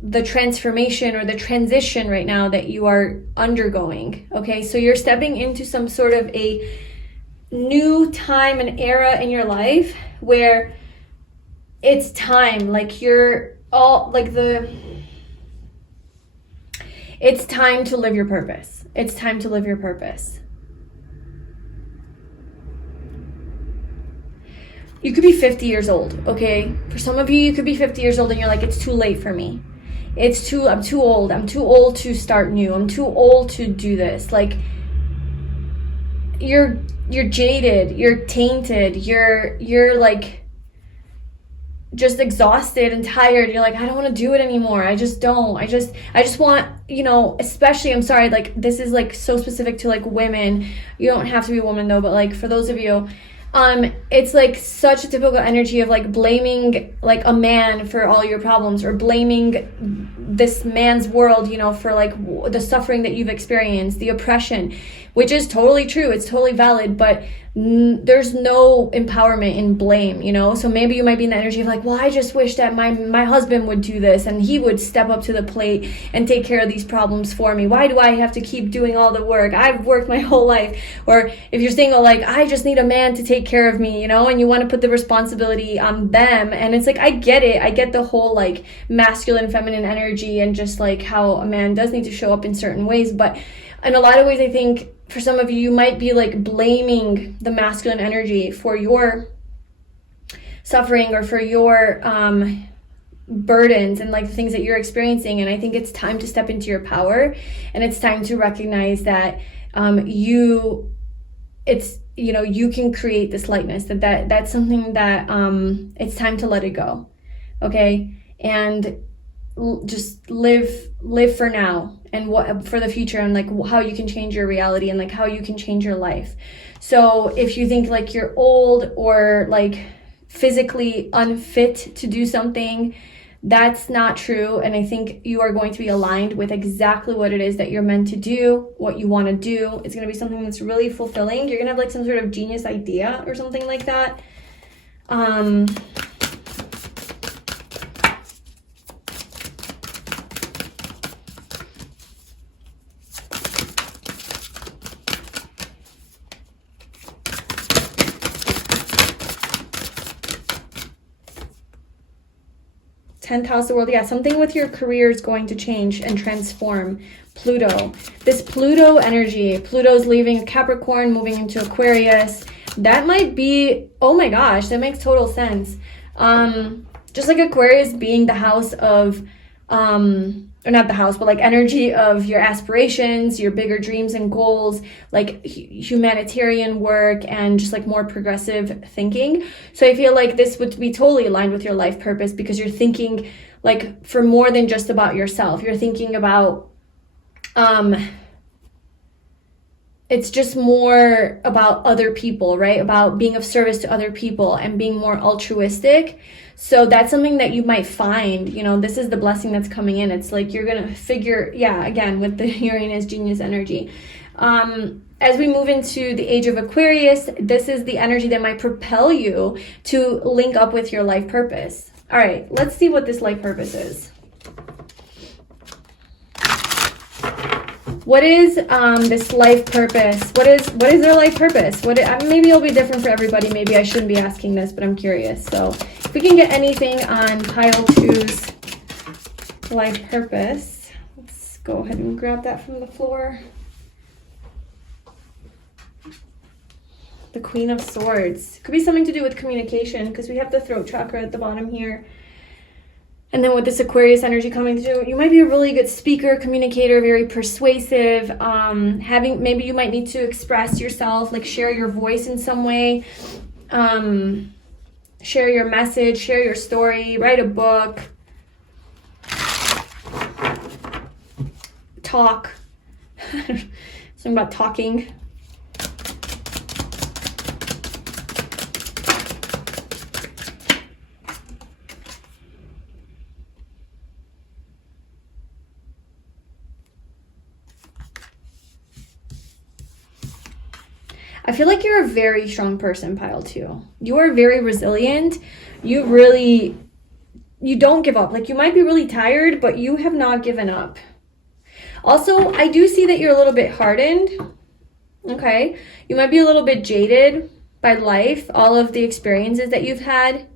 the transformation or the transition right now that you are undergoing. Okay, so you're stepping into some sort of a new time and era in your life where it's time, like you're all like it's time to live your purpose. It's time to live your purpose. You could be 50 years old, okay? For some of you, you could be 50 years old and you're like, it's too late for me. I'm too old. I'm too old to start new. I'm too old to do this. Like, you're jaded, you're tainted, you're like just exhausted and tired. You're like, I don't want to do it anymore. I just don't. I just want, you know, especially, I'm sorry, like this is like so specific to like women. You don't have to be a woman though, but like for those of you, It's like such a typical energy of like blaming like a man for all your problems, or blaming this man's world, you know, for like the suffering that you've experienced, the oppression, which is totally true. It's totally valid, but there's no empowerment in blame, you know? So maybe you might be in the energy of like, well, I just wish that my husband would do this and he would step up to the plate and take care of these problems for me. Why do I have to keep doing all the work? I've worked my whole life. Or if you're single, like, I just need a man to take care of me, you know? And you want to put the responsibility on them. And it's like, I get it. I get the whole like masculine, feminine energy and just like how a man does need to show up in certain ways. But in a lot of ways, I think for some of you, you might be like blaming the masculine energy for your suffering or for your burdens and like the things that you're experiencing. And I think it's time to step into your power, and it's time to recognize that you can create this lightness, that's something that it's time to let it go. Okay. And just live for now and what for the future, and like how you can change your reality and like how you can change your life. So if you think like you're old or like physically unfit to do something, that's not true. And I think you are going to be aligned with exactly what it is that you're meant to do, what you want to do. It's going to be something that's really fulfilling. You're going to have like some sort of genius idea or something like that. 10th house, the world. Yeah, something with your career is going to change and transform. Pluto. This Pluto energy. Pluto's leaving Capricorn, moving into Aquarius. That might be, oh my gosh, that makes total sense. Just like Aquarius being the house of, or not the house, but like energy of your aspirations, your bigger dreams and goals, like humanitarian work and just like more progressive thinking. So I feel like this would be totally aligned with your life purpose, because you're thinking like for more than just about yourself. You're thinking about, it's just more about other people, right? About being of service to other people and being more altruistic. So that's something that you might find, you know, this is the blessing that's coming in. It's like you're going to figure, yeah, again, with the Uranus genius energy. As we move into the age of Aquarius, this is the energy that might propel you to link up with your life purpose. All right, let's see what this life purpose is. What is this life purpose? What is their life purpose? Maybe it'll be different for everybody. Maybe I shouldn't be asking this, but I'm curious. So if we can get anything on pile 2's life purpose, let's go ahead and grab that from the floor. The Queen of Swords. Could be something to do with communication, because we have the throat chakra at the bottom here. And then with this Aquarius energy coming through, you might be a really good speaker, communicator, very persuasive. Maybe you might need to express yourself, like share your voice in some way, share your message, share your story, write a book, talk. Something about talking. I feel like you're a very strong person, pile 2. You are very resilient. You don't give up. Like, you might be really tired, but you have not given up. Also, I do see that you're a little bit hardened. Okay. You might be a little bit jaded by life, all of the experiences that you've had.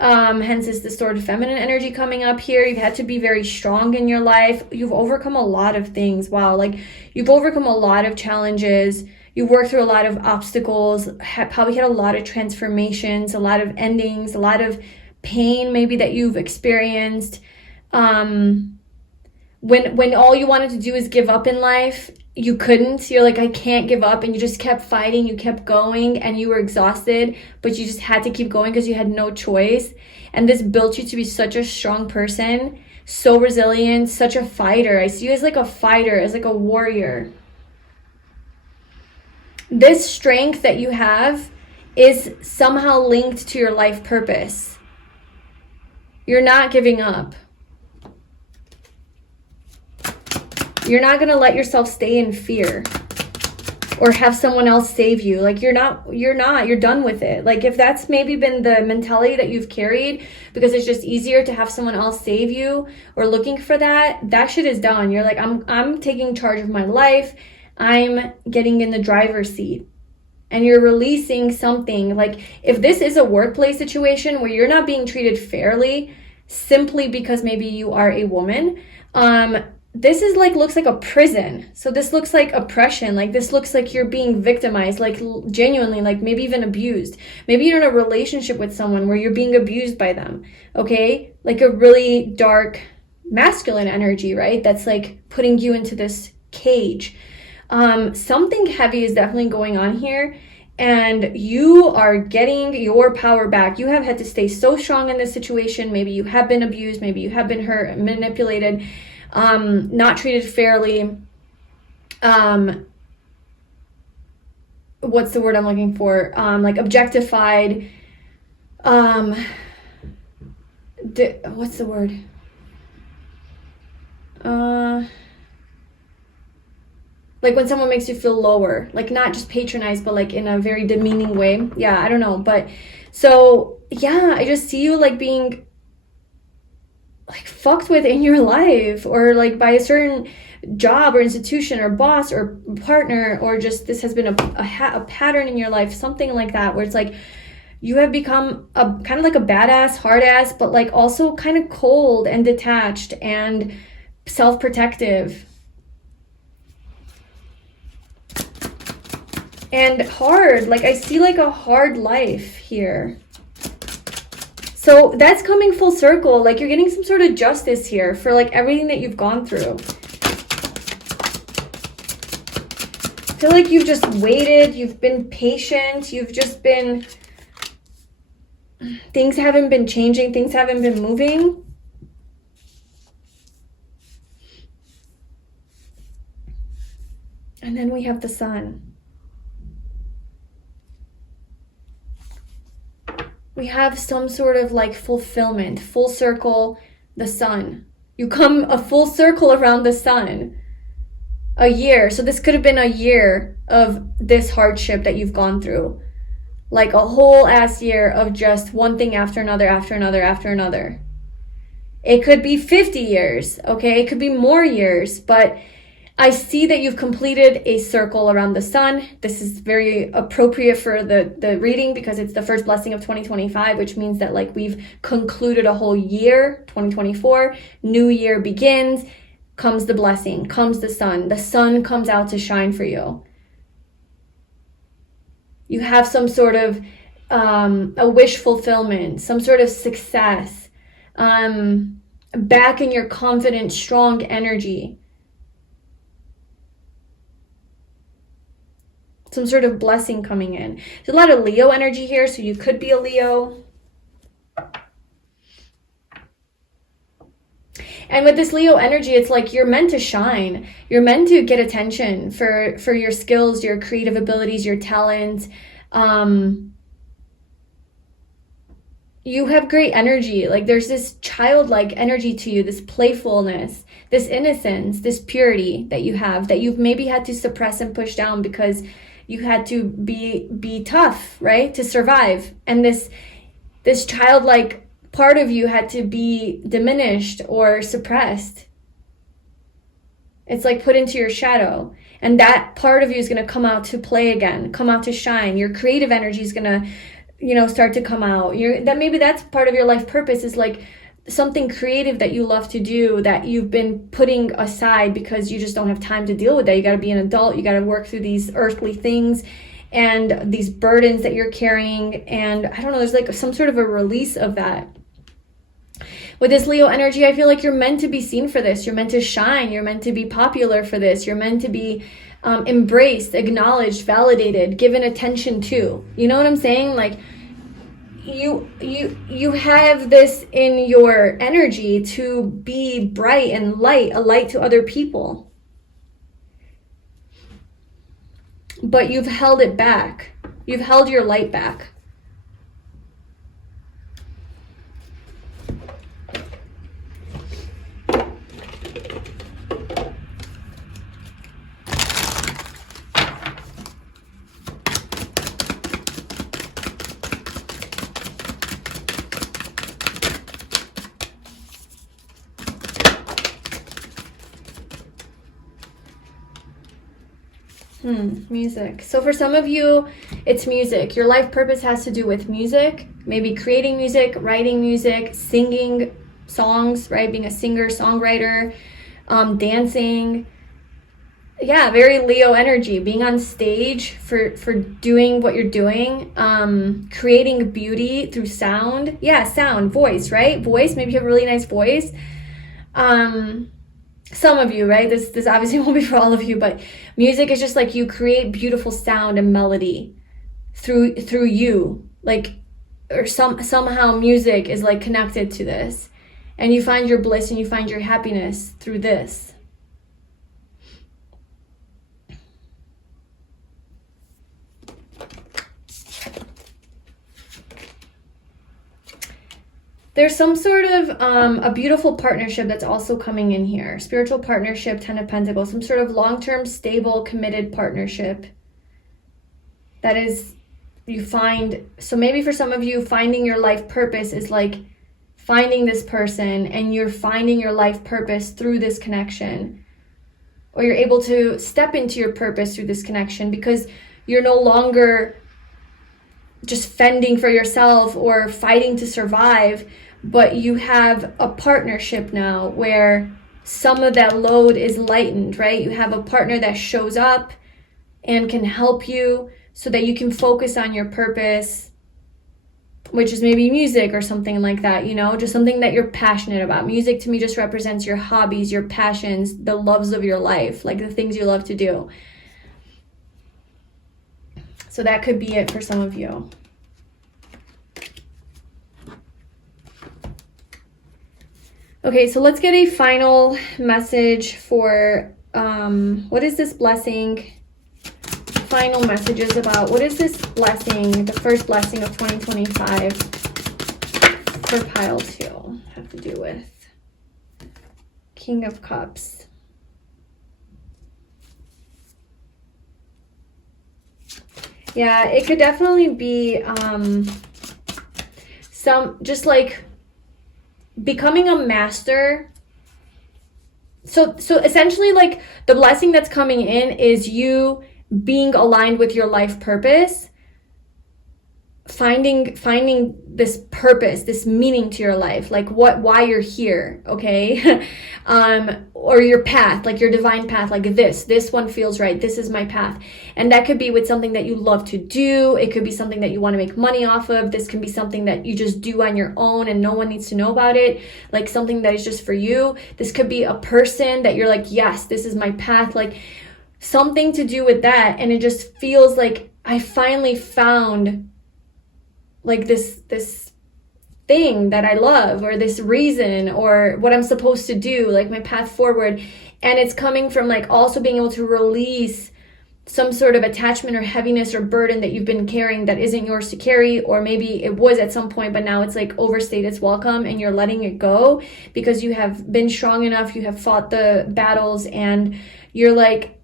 Hence is the Sword of Feminine energy coming up here. You've had to be very strong in your life. You've overcome a lot of things. Wow. Like, you've overcome a lot of challenges. You've worked through a lot of obstacles, probably had a lot of transformations, a lot of endings, a lot of pain maybe that you've experienced. When all you wanted to do is give up in life, you couldn't. You're like, I can't give up. And you just kept fighting. You kept going and you were exhausted, but you just had to keep going because you had no choice. And this built you to be such a strong person, so resilient, such a fighter. I see you as like a fighter, as like a warrior. This strength that you have is somehow linked to your life purpose. You're not giving up. You're not going to let yourself stay in fear or have someone else save you. Like, you're done with it. Like, if that's maybe been the mentality that you've carried because it's just easier to have someone else save you or looking for that shit is done. You're like, I'm taking charge of my life. I'm getting in the driver's seat. And you're releasing something. Like, if this is a workplace situation where you're not being treated fairly simply because maybe you are a woman, this is like, looks like a prison. So this looks like oppression. Like, this looks like you're being victimized, like genuinely, like maybe even abused. Maybe you're in a relationship with someone where you're being abused by them. Okay. Like a really dark masculine energy, right? That's like putting you into this cage. Something heavy is definitely going on here, and you are getting your power back. You have had to stay so strong in this situation. Maybe you have been abused. Maybe you have been hurt, manipulated, not treated fairly. What's the word I'm looking for? Like objectified. What's the word? Like when someone makes you feel lower, like not just patronized, but like in a very demeaning way. Yeah, I don't know. But so, yeah, I just see you like being like fucked with in your life, or like by a certain job or institution or boss or partner, or just this has been a pattern in your life, something like that, where it's like you have become a kind of like a badass, hard ass, but like also kind of cold and detached and self-protective. And hard, like I see like a hard life here. So that's coming full circle. Like you're getting some sort of justice here for like everything that you've gone through. I feel like you've just waited, you've been patient, you've just been, things haven't been changing, things haven't been moving. And then we have the sun. We have some sort of like fulfillment, full circle, the sun. You come a full circle around the sun. A year. So this could have been a year of this hardship that you've gone through. Like a whole ass year of just one thing after another, after another, after another. It could be 50 years, okay? It could be more years, but I see that you've completed a circle around the sun. This is very appropriate for the reading because it's the first blessing of 2025, which means that like we've concluded a whole year, 2024. New year begins, comes the blessing, comes the sun. The sun comes out to shine for you. You have some sort of a wish fulfillment, some sort of success, back in your confident, strong energy. Some sort of blessing coming in. There's a lot of Leo energy here, so you could be a Leo. And with this Leo energy, it's like you're meant to shine. You're meant to get attention for your skills, your creative abilities, your talents. You have great energy. Like there's this childlike energy to you, this playfulness, this innocence, this purity that you have that you've maybe had to suppress and push down because you had to be tough, right? To survive. And this childlike part of you had to be diminished or suppressed. It's like put into your shadow. And that part of you is going to come out to play again, come out to shine. Your creative energy is going to, start to come out. Maybe that's part of your life purpose, is like something creative that you love to do that you've been putting aside because you just don't have time to deal with that. You got to be an adult. You got to work through these earthly things and these burdens that you're carrying. And I don't know, there's like some sort of a release of that. With this Leo energy, I feel like you're meant to be seen for this. You're meant to shine. You're meant to be popular for this. You're meant to be embraced, acknowledged, validated, given attention to. You know what I'm saying? Like you have this in your energy to be bright and light, a light to other people. But you've held it back. You've held your light back. Music. So for some of you, it's music. Your life purpose has to do with music, maybe creating music, writing music, singing songs, right? Being a singer, songwriter, dancing. Yeah, very Leo energy. Being on stage for doing what you're doing, creating beauty through sound. Yeah, sound, voice, right? Voice, maybe you have a really nice voice. Some of you, right? This obviously won't be for all of you, but music is just like you create beautiful sound and melody through you, like, or somehow music is like connected to this, and you find your bliss and you find your happiness through this. There's some sort of a beautiful partnership that's also coming in here. Spiritual partnership, 10 of Pentacles, some sort of long-term, stable, committed partnership. That is, you find, so maybe for some of you, finding your life purpose is like finding this person, and you're finding your life purpose through this connection. Or you're able to step into your purpose through this connection because you're no longer just fending for yourself or fighting to survive, but you have a partnership now where some of that load is lightened, right? You have a partner that shows up and can help you so that you can focus on your purpose, which is maybe music or something like that, you know, just something that you're passionate about. Music to me just represents your hobbies, your passions, the loves of your life, like the things you love to do. So that could be it for some of you. Okay, so let's get a final message for what is this blessing? Final messages about what is this blessing, the first blessing of 2025 for pile 2 have to do with King of Cups. Yeah, it could definitely be some, just like becoming a master. So essentially, like, the blessing that's coming in is you being aligned with your life purpose, finding this purpose, this meaning to your life, like why you're here, okay? Or your path, like your divine path, like this one feels right, this is my path. And that could be with something that you love to do. It could be something that you want to make money off of. This can be something that you just do on your own and no one needs to know about it, like something that is just for you. This could be a person that you're like, yes, this is my path, like something to do with that. And it just feels like I finally found like this thing that I love, or this reason, or what I'm supposed to do, like my path forward. And it's coming from like also being able to release some sort of attachment or heaviness or burden that you've been carrying that isn't yours to carry, or maybe it was at some point, but now it's like overstayed its welcome and you're letting it go because you have been strong enough, you have fought the battles, and you're like,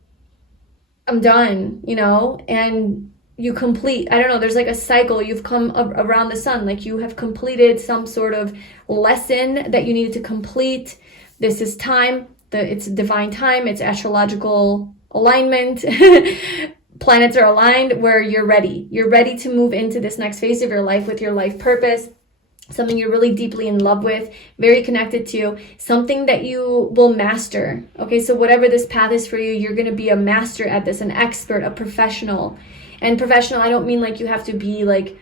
I'm done, you know, and you complete, I don't know, there's like a cycle, you've come around the sun, like you have completed some sort of lesson that you needed to complete. This is time, it's divine time, it's astrological alignment. Planets are aligned where you're ready to move into this next phase of your life with your life purpose, something you're really deeply in love with, very connected to, something that you will master. Okay, so whatever this path is for you, you're going to be a master at this, an expert, a professional. And professional, I don't mean like you have to be like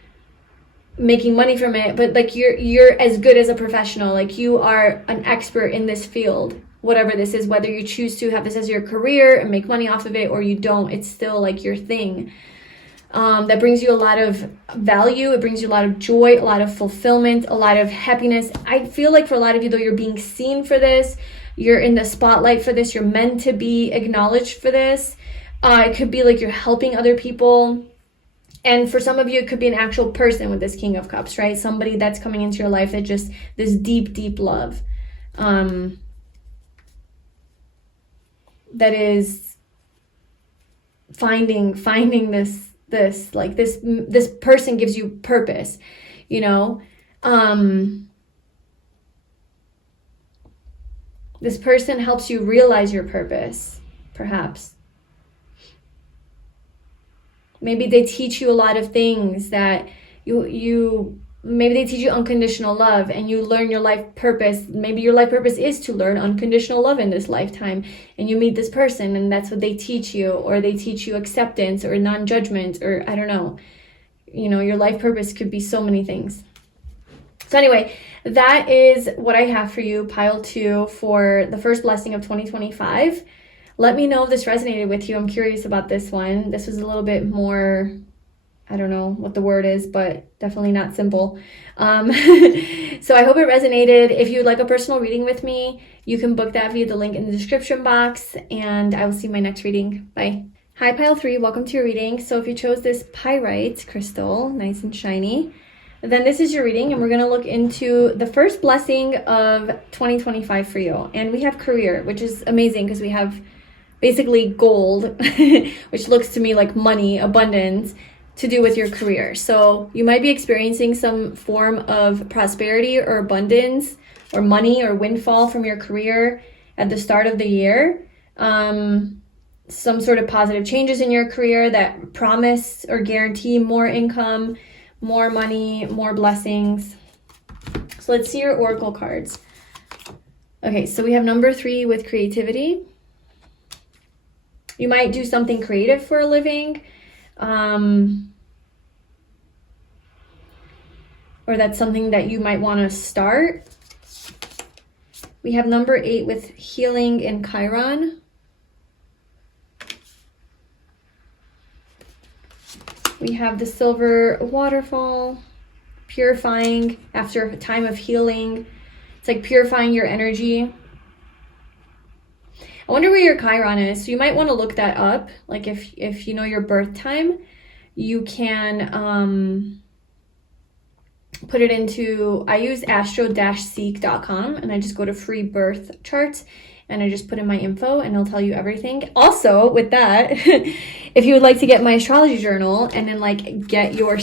making money from it, but like you're as good as a professional. Like you are an expert in this field, whatever this is, whether you choose to have this as your career and make money off of it or you don't, it's still like your thing. That brings you a lot of value. It brings you a lot of joy, a lot of fulfillment, a lot of happiness. I feel like for a lot of you, though, you're being seen for this. You're in the spotlight for this. You're meant to be acknowledged for this. It could be like you're helping other people. And for some of you, it could be an actual person with this King of Cups, right? Somebody that's coming into your life that just, this deep, deep love. That is finding this like this person gives you purpose, you know. This person helps you realize your purpose, perhaps. Maybe they teach you a lot of things that maybe they teach you unconditional love and you learn your life purpose. Maybe your life purpose is to learn unconditional love in this lifetime, and you meet this person and that's what they teach you, or they teach you acceptance or non-judgment, or I don't know. You know, your life purpose could be so many things. So anyway, that is what I have for you, pile 2, for the first blessing of 2025. Let me know if this resonated with you. I'm curious about this one. This was a little bit more, I don't know what the word is, but definitely not simple. So I hope it resonated. If you would like a personal reading with me, you can book that via the link in the description box, and I will see you in my next reading. Bye. Hi, pile 3. Welcome to your reading. So if you chose this pyrite crystal, nice and shiny, then this is your reading, and we're going to look into the first blessing of 2025 for you. And we have career, which is amazing because we have basically gold, which looks to me like money, abundance, to do with your career. So you might be experiencing some form of prosperity or abundance or money or windfall from your career at the start of the year. Some sort of positive changes in your career that promise or guarantee more income, more money, more blessings. So let's see your oracle cards. Okay, so we have number 3 with creativity. You might do something creative for a living, or that's something that you might want to start. We have number 8 with healing and Chiron. We have the silver waterfall, purifying after a time of healing. It's like purifying your energy. I wonder where your Chiron is. So you might want to look that up. Like if you know your birth time, you can put it into, I use astro-seek.com, and I just go to free birth charts and I just put in my info and it'll tell you everything. Also, with that, if you would like to get my astrology journal and then like get your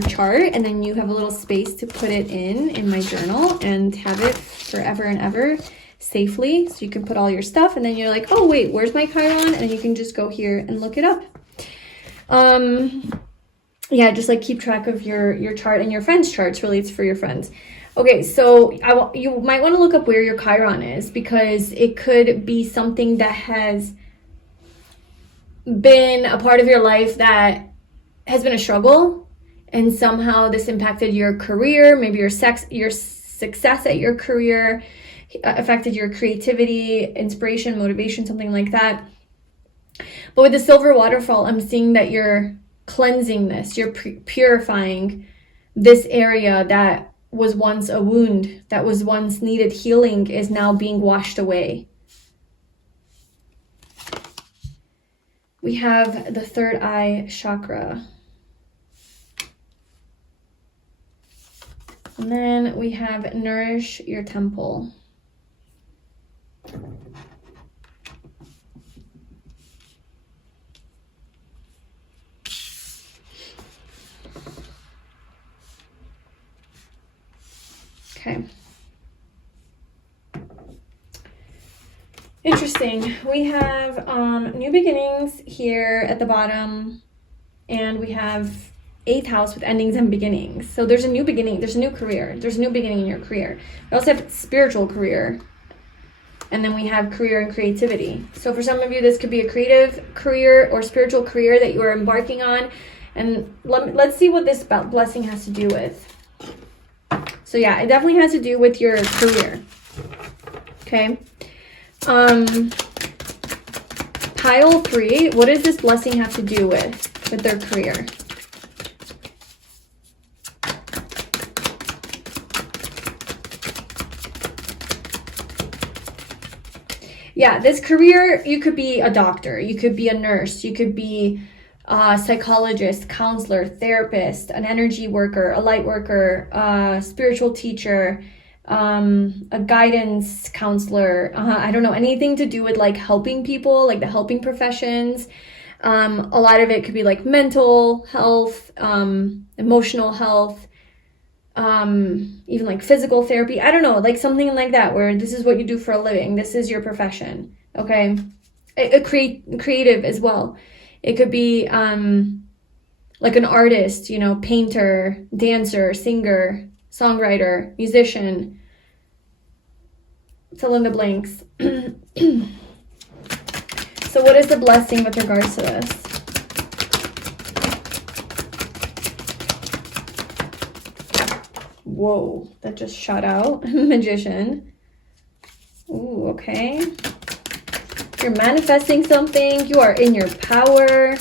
chart, and then you have a little space to put it in my journal and have it forever and ever safely, so you can put all your stuff, and then you're like, oh wait, where's my Chiron? And you can just go here and look it up. Yeah, just like keep track of your chart and your friends' charts. Really, it's for your friends. Okay, so you might want to look up where your Chiron is, because it could be something that has been a part of your life that has been a struggle, and somehow this impacted your career, maybe your success at your career, affected your creativity, inspiration, motivation, something like that. But with the silver waterfall, I'm seeing that you're cleansing this, you're purifying this area that was once a wound, that was once needed healing, is now being washed away. We have the third eye chakra. And then we have nourish your temple. Okay. Interesting. We have new beginnings here at the bottom, and we have 8th house with endings and beginnings. So there's a new beginning, there's a new career, there's a new beginning in your career. We also have spiritual career, and then we have career and creativity. So for some of you, this could be a creative career or spiritual career that you are embarking on. And let's see what this blessing has to do with. So yeah, it definitely has to do with your career. Okay. Pile 3, what does this blessing have to do with their career? Yeah, this career, you could be a doctor, you could be a nurse, you could be psychologist, counselor, therapist, an energy worker, a light worker, spiritual teacher, a guidance counselor. I don't know, anything to do with like helping people, like the helping professions. A lot of it could be like mental health, emotional health, even like physical therapy. I don't know, like something like that, where this is what you do for a living. This is your profession. Okay. Creative as well. It could be, like an artist, you know, painter, dancer, singer, songwriter, musician. Fill in the blanks. So what is the blessing with regards to this? Whoa, that just shot out. Magician. Ooh, okay. You're manifesting something. You are in your power.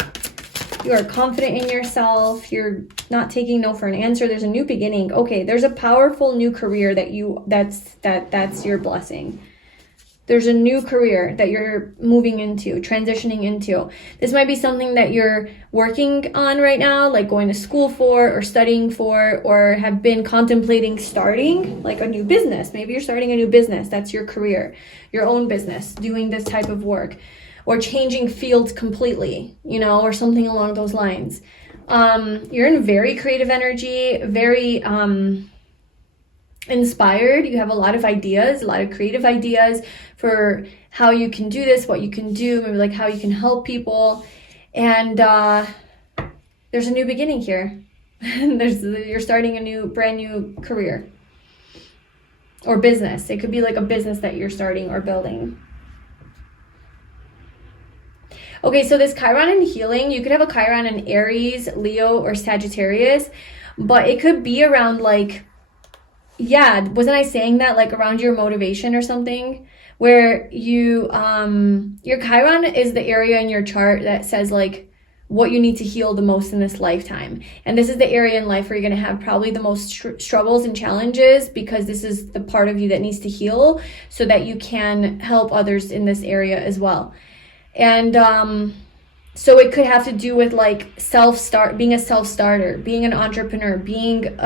You are confident in yourself. You're not taking no for an answer. There's a new beginning. Okay, there's a powerful new career that's your blessing. There's a new career that you're moving into, transitioning into. This might be something that you're working on right now, like going to school for or studying for, or have been contemplating starting, like a new business. Maybe you're starting a new business. That's your career, your own business, doing this type of work, or changing fields completely, you know, or something along those lines. You're in very creative energy, very inspired. You have a lot of ideas, a lot of creative ideas for how you can do this, what you can do, maybe like how you can help people. And there's a new beginning here. You're starting a brand new career or business. It could be like a business that you're starting or building. Okay, so this Chiron in healing, you could have a Chiron in Aries, Leo, or Sagittarius, but it could be around like, yeah, wasn't I saying that, like around your motivation or something, where you, your Chiron is the area in your chart that says like what you need to heal the most in this lifetime. And this is the area in life where you're going to have probably the most struggles and challenges, because this is the part of you that needs to heal so that you can help others in this area as well. And so it could have to do with like being a self-starter, being an entrepreneur, being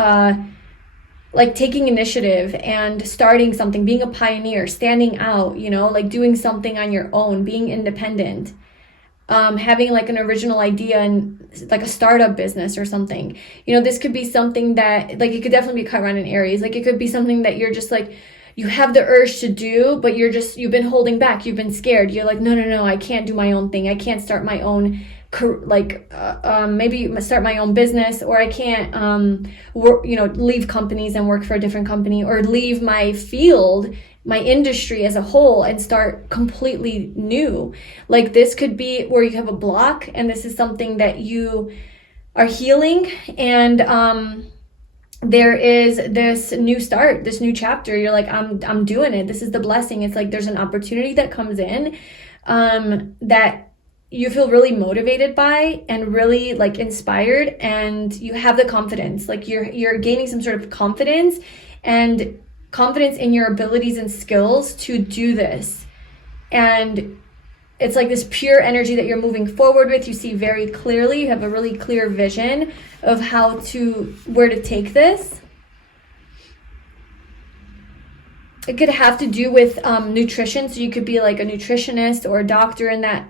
like taking initiative and starting something, being a pioneer, standing out, you know, like doing something on your own, being independent, having like an original idea and like a startup business or something. You know, this could be something that like, it could definitely be Chiron in Aries. Like it could be something that you're just like, you have the urge to do, but you've been holding back. You've been scared. You're like, no, I can't do my own thing. I can't start my own, maybe start my own business, or I can't, leave companies and work for a different company, or leave my field, my industry as a whole, and start completely new. Like this could be where you have a block, and this is something that you are healing, and, there is this new start, this new chapter. You're like, I'm doing it. This is the blessing. It's like there's an opportunity that comes in that you feel really motivated by and really like inspired, and you have the confidence. Like you're gaining some sort of confidence and confidence in your abilities and skills to do this. And it's like this pure energy that you're moving forward with. You see very clearly. You have a really clear vision of where to take this. It could have to do with nutrition. So you could be like a nutritionist or a doctor that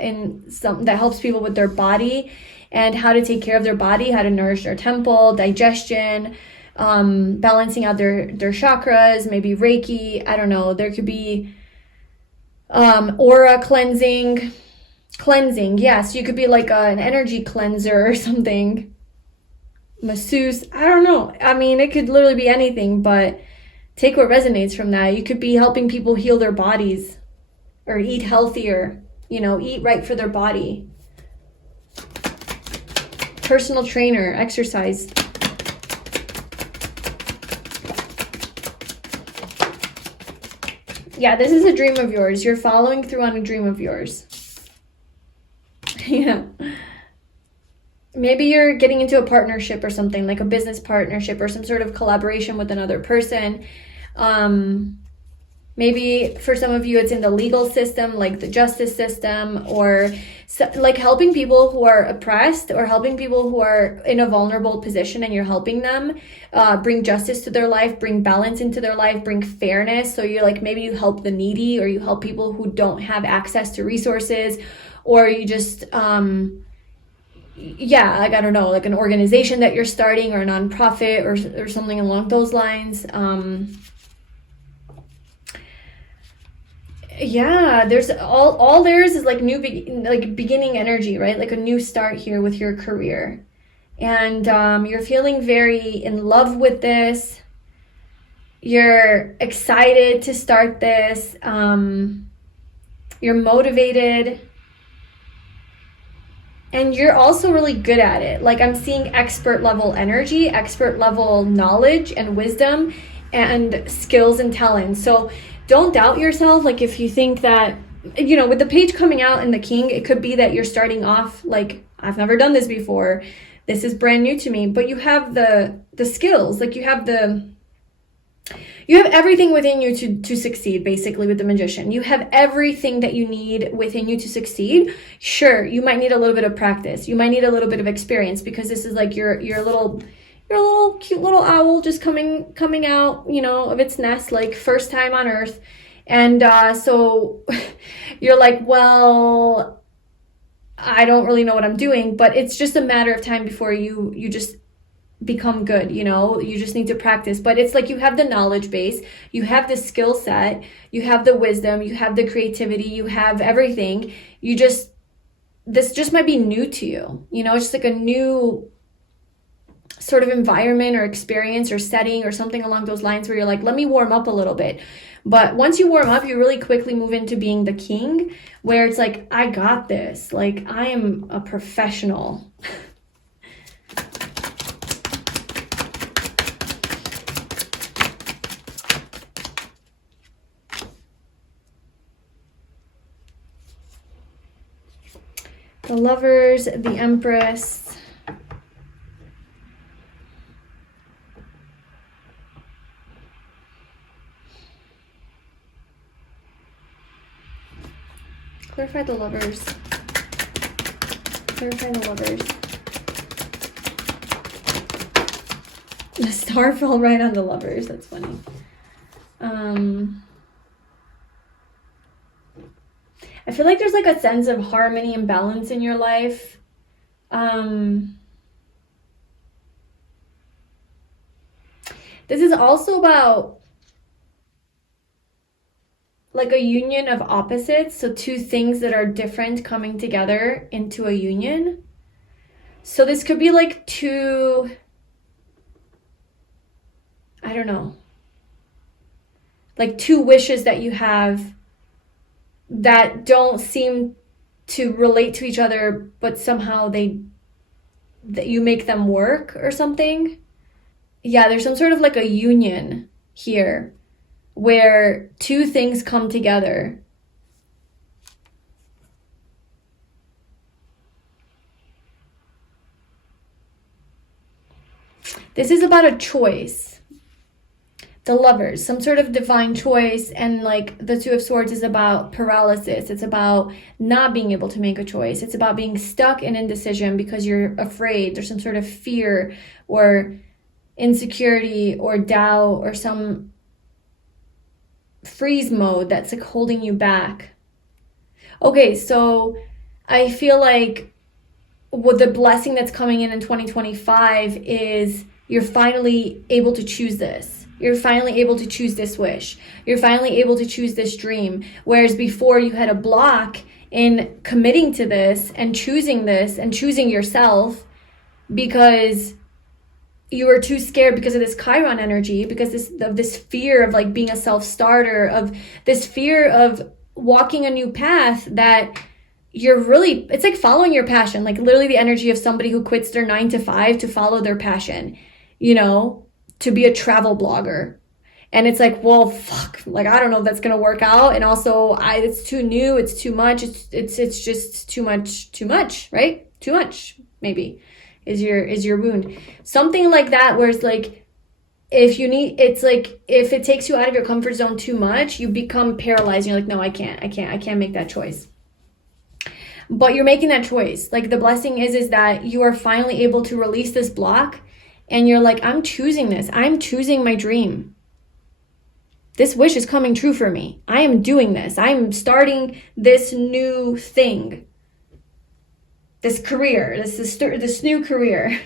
helps people with their body and how to take care of their body, how to nourish their temple, digestion, balancing out their chakras, maybe Reiki. I don't know. There could be aura cleansing. Yes, you could be like an energy cleanser or something. Masseuse. I don't know. I mean, it could literally be anything, but take what resonates from that. You could be helping people heal their bodies or eat healthier, eat right for their body. Personal trainer, exercise. Yeah, this is a dream of yours. You're following through on a dream of yours. Yeah. Maybe you're getting into a partnership or something, like a business partnership or some sort of collaboration with another person. Maybe for some of you, it's in the legal system, like the justice system, or like helping people who are oppressed, or helping people who are in a vulnerable position, and you're helping them bring justice to their life, bring balance into their life, bring fairness. So you're like, maybe you help the needy, or you help people who don't have access to resources, or you just, yeah, like, I don't know, like an organization that you're starting, or a nonprofit, or something along those lines. Yeah, there's all there is like like beginning energy, right? Like a new start here with your career. And you're feeling very in love with this. You're excited to start this. You're motivated. And you're also really good at it. Like, I'm seeing expert level energy, expert level knowledge and wisdom and skills and talent. So don't doubt yourself. Like, if you think that, you know, with the page coming out and the king, it could be that you're starting off like, I've never done this before. This is brand new to me. But you have the skills. Like, you have everything within you to succeed, basically, with the magician. You have everything that you need within you to succeed. Sure, you might need a little bit of practice. You might need a little bit of experience, because this is like your little cute little owl just coming out, you know, of its nest, like first time on Earth. And so you're like, well, I don't really know what I'm doing, but it's just a matter of time before you just become good, you know. You just need to practice. But it's like, you have the knowledge base, you have the skill set, you have the wisdom, you have the creativity, you have everything. This just might be new to you, you know. It's just like a new sort of environment or experience or setting or something along those lines, where you're like, let me warm up a little bit. But once you warm up, you really quickly move into being the king, where it's like, I got this, like, I am a professional. The Lovers, the Empress. Clarify the Lovers. Clarify the Lovers. The star fell right on the Lovers. That's funny. I feel like there's like a sense of harmony and balance in your life. This is also about like a union of opposites. So two things that are different coming together into a union. So this could be like two, I don't know, like two wishes that you have that don't seem to relate to each other, but somehow that you make them work or something. Yeah, there's some sort of like a union here where two things come together. This is about a choice. The Lovers, some sort of divine choice, and like the Two of Swords is about paralysis. It's about not being able to make a choice. It's about being stuck in indecision because you're afraid. There's some sort of fear or insecurity or doubt or some freeze mode that's like holding you back. Okay, so I feel like what the blessing that's coming in 2025 is you're finally able to choose this. You're finally able to choose this wish. You're finally able to choose this dream. Whereas before you had a block in committing to this and choosing yourself because you were too scared because of this Chiron energy, because of this fear of like being a self-starter, of this fear of walking a new path that it's like following your passion, like literally the energy of somebody who quits their 9 to 5 to follow their passion, you know, to be a travel blogger. And it's like, well, fuck, like, I don't know if that's going to work out. And also it's too new. It's too much. It's just too much, right? Too much, maybe. Is your wound something like that, where it's like if you need, it's like, if it takes you out of your comfort zone too much, you become paralyzed. You're like, no, I can't make that choice. But you're making that choice. Like, the blessing is that you are finally able to release this block, and you're like, I'm choosing this. I'm choosing my dream. This wish is coming true for me. I am doing this. I'm starting this new thing. This career, this new career.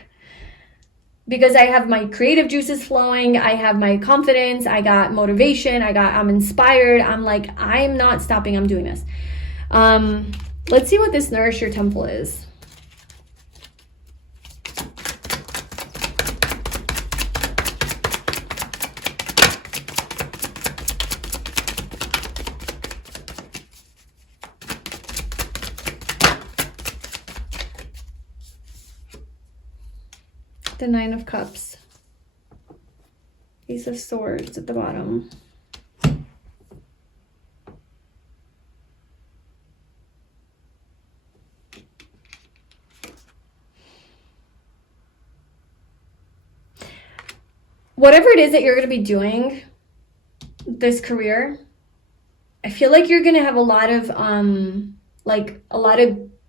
Because I have my creative juices flowing, I have my confidence, I got motivation, I'm inspired. I'm like, I'm not stopping, I'm doing this. Let's see what this Nourish Your Temple is. The Nine of Cups. Ace of Swords at the bottom. Whatever it is that you're going to be doing, this career, I feel like you're going to have a lot of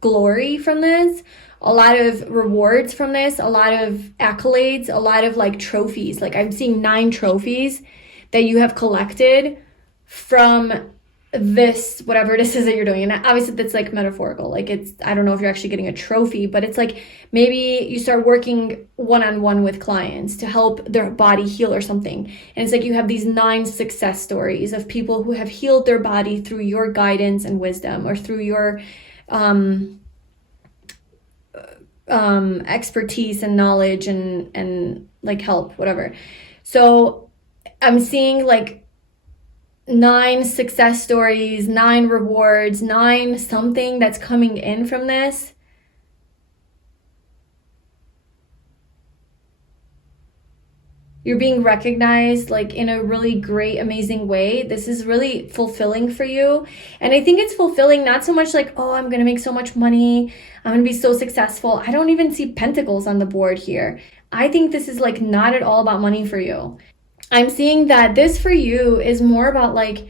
glory from this, a lot of rewards from this, a lot of accolades, a lot of like trophies. Like, I'm seeing 9 trophies that you have collected from this, whatever it is that you're doing. And obviously that's like metaphorical. Like, it's, I don't know if you're actually getting a trophy, but it's like maybe you start working one-on-one with clients to help their body heal or something. And it's like you have these 9 success stories of people who have healed their body through your guidance and wisdom, or through your expertise and knowledge and like help, whatever. So I'm seeing like 9 success stories, 9 rewards, 9 something that's coming in from this. You're being recognized like in a really great, amazing way. This is really fulfilling for you. And I think it's fulfilling not so much like, oh, I'm going to make so much money, I'm going to be so successful. I don't even see pentacles on the board here. I think this is like not at all about money for you. I'm seeing that this for you is more about like,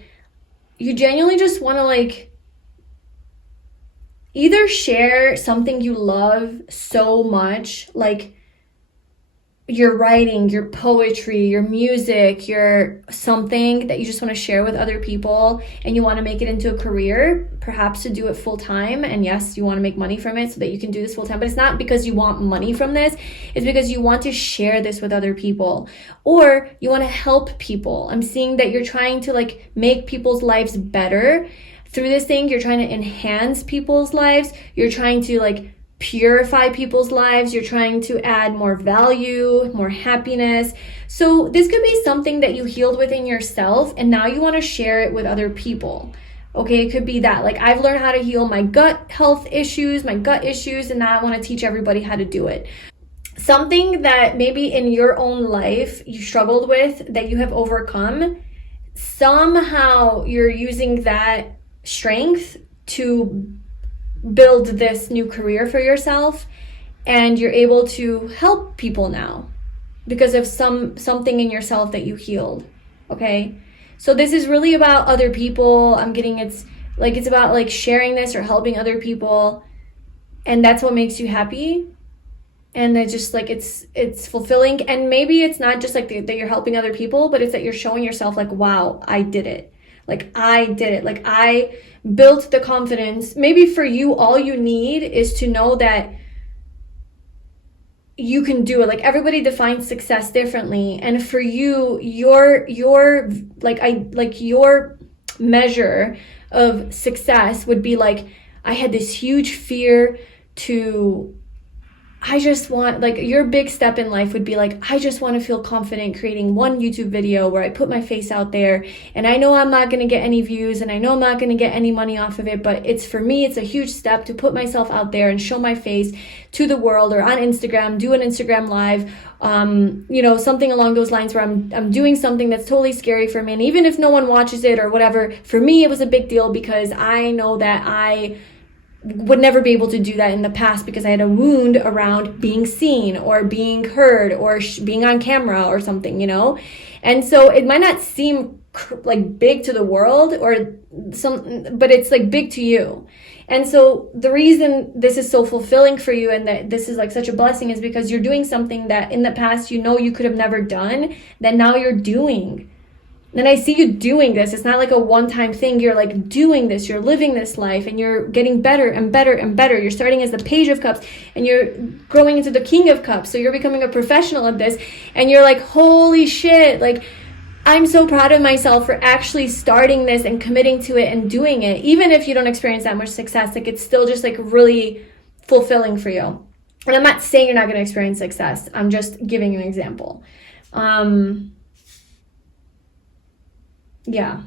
you genuinely just want to like either share something you love so much, like your writing, your poetry, your music, your something that you just want to share with other people, and you want to make it into a career, perhaps to do it full time. And yes, you want to make money from it so that you can do this full time, but it's not because you want money from this. It's because you want to share this with other people, or you want to help people. I'm seeing that you're trying to like make people's lives better through this thing. You're trying to enhance people's lives. You're trying to like purify people's lives. You're trying to add more value, more happiness. So this could be something that you healed within yourself, and now you want to share it with other people. Okay, it could be that like, I've learned how to heal my gut health issues, and now I want to teach everybody how to do it. Something that maybe in your own life you struggled with that you have overcome, somehow you're using that strength to build this new career for yourself, and you're able to help people now because of something in yourself that you healed. Okay, so this is really about other people. I'm getting it's about like sharing this or helping other people, and that's what makes you happy. And it's just like it's fulfilling. And maybe it's not just like that you're helping other people, but it's that you're showing yourself like, wow, I did it. Like I built the confidence. Maybe for you, all you need is to know that you can do it. Like, everybody defines success differently. And for you, your measure of success would be like, I had this huge fear to, I just want, like, your big step in life would be like, I just want to feel confident creating one YouTube video where I put my face out there, and I know I'm not going to get any views, and I know I'm not going to get any money off of it, but it's, for me, it's a huge step to put myself out there and show my face to the world, or on Instagram, do an Instagram live, something along those lines where I'm doing something that's totally scary for me. And even if no one watches it or whatever, for me, it was a big deal because I know that I would never be able to do that in the past because I had a wound around being seen or being heard or being on camera or something, you know? And so it might not seem like big to the world or but it's like big to you. And so the reason this is so fulfilling for you and that this is like such a blessing is because you're doing something that in the past, you know, you could have never done, that now you're doing. And I see you doing this. It's not like a one-time thing. You're like doing this. You're living this life and you're getting better and better and better. You're starting as the Page of Cups and you're growing into the King of Cups. So you're becoming a professional at this and you're like, holy shit, like, I'm so proud of myself for actually starting this and committing to it and doing it. Even if you don't experience that much success, like it's still just like really fulfilling for you. And I'm not saying you're not going to experience success. I'm just giving you an example. Yeah.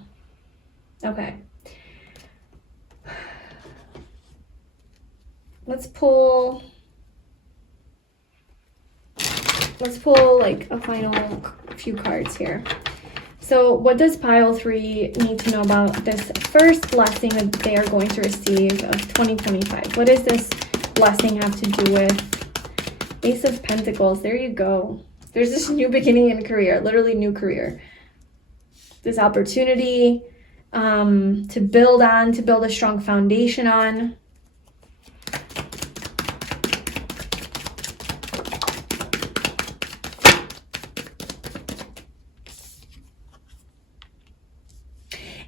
Okay. Let's pull like a final few cards here. So what does pile 3 need to know about this first blessing that they are going to receive of 2025? What does this blessing have to do with? Ace of Pentacles. There you go. There's this new beginning in career, literally new career. This opportunity to build on, to build a strong foundation on.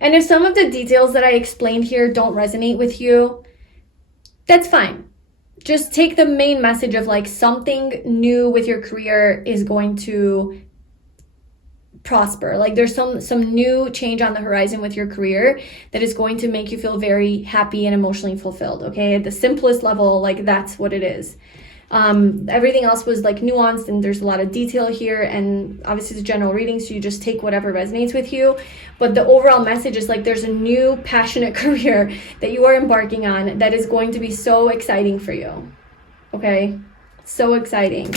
And if some of the details that I explained here don't resonate with you, that's fine. Just take the main message of like something new with your career is going to prosper. Like there's some new change on the horizon with your career that is going to make you feel very happy and emotionally fulfilled. Okay, at the simplest level, like that's what it is. Everything else was like nuanced and there's a lot of detail here, and obviously it's a general reading, so you just take whatever resonates with you. But the overall message is like there's a new passionate career that you are embarking on that is going to be so exciting for you. Okay, so exciting.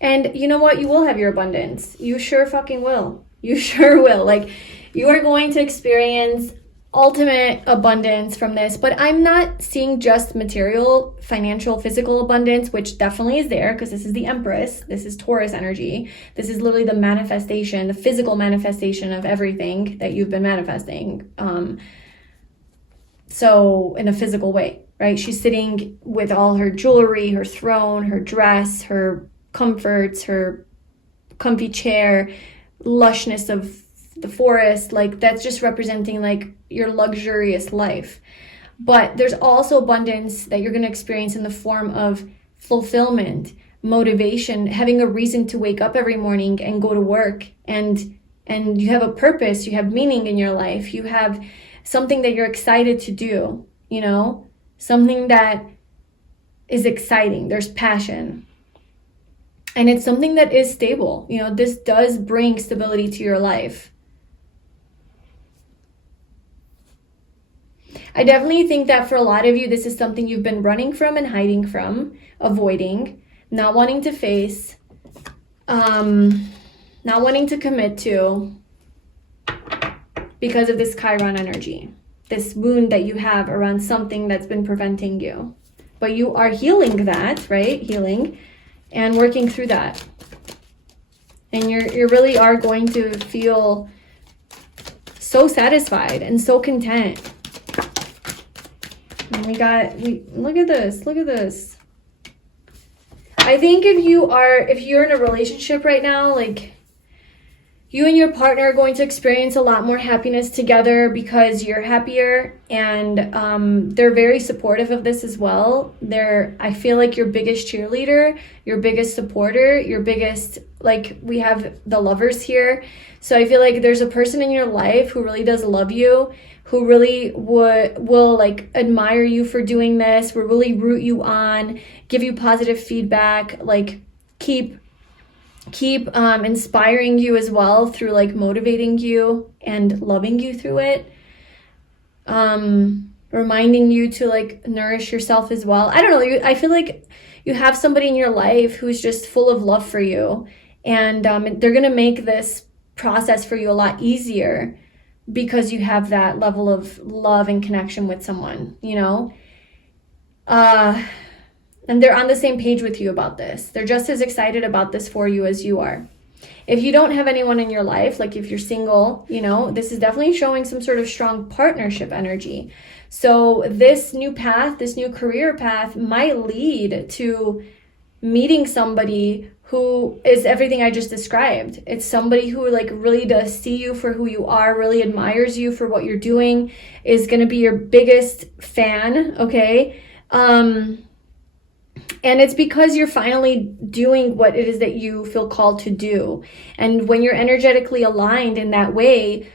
And you know what? You will have your abundance. You sure fucking will. You sure will. Like, you are going to experience ultimate abundance from this, but I'm not seeing just material, financial, physical abundance, which definitely is there because this is the Empress. This is Taurus energy. This is literally the manifestation, the physical manifestation of everything that you've been manifesting. So in a physical way, right? She's sitting with all her jewelry, her throne, her dress, her comforts, her comfy chair, lushness of the forest. Like that's just representing like your luxurious life. But there's also abundance that you're going to experience in the form of fulfillment, motivation, having a reason to wake up every morning and go to work, and you have a purpose, you have meaning in your life, you have something that you're excited to do, you know, something that is exciting. There's passion. And it's something that is stable. You know, this does bring stability to your life. I definitely think that for a lot of you, this is something you've been running from and hiding from, avoiding, not wanting to face, not wanting to commit to because of this Chiron energy, this wound that you have around something that's been preventing you. But you are healing that, right? Healing and working through that. And you really are going to feel so satisfied and so content. And look at this. I think if you're in a relationship right now, like you and your partner are going to experience a lot more happiness together because you're happier, and they're very supportive of this as well. I feel like your biggest cheerleader, your biggest supporter, your biggest, like we have the lovers here. So I feel like there's a person in your life who really does love you, who really will like admire you for doing this, will really root you on, give you positive feedback, like keep inspiring you as well through like motivating you and loving you through it, reminding you to like nourish yourself as well. I don't know, I feel like you have somebody in your life who's just full of love for you, and they're gonna make this process for you a lot easier because you have that level of love and connection with someone, you know? And they're on the same page with you about this. They're just as excited about this for you as you are. If you don't have anyone in your life, like if you're single, you know, this is definitely showing some sort of strong partnership energy. So this new path, this new career path might lead to meeting somebody who is everything I just described. It's somebody who like really does see you for who you are, really admires you for what you're doing, is going to be your biggest fan, okay? And it's because you're finally doing what it is that you feel called to do. And when you're energetically aligned in that way,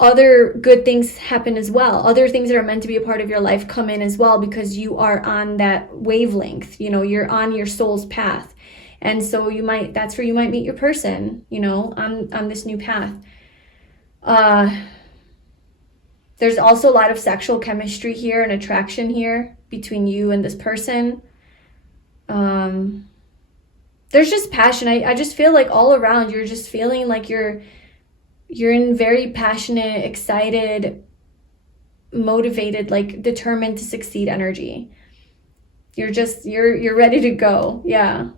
other good things happen as well. Other things that are meant to be a part of your life come in as well because you are on that wavelength. You know, you're on your soul's path. And so that's where you might meet your person, you know, on this new path. There's also a lot of sexual chemistry here and attraction here between you and this person. There's just passion. I just feel like all around you're just feeling like you're in very passionate, excited, motivated, like determined to succeed energy. You're ready to go. Yeah.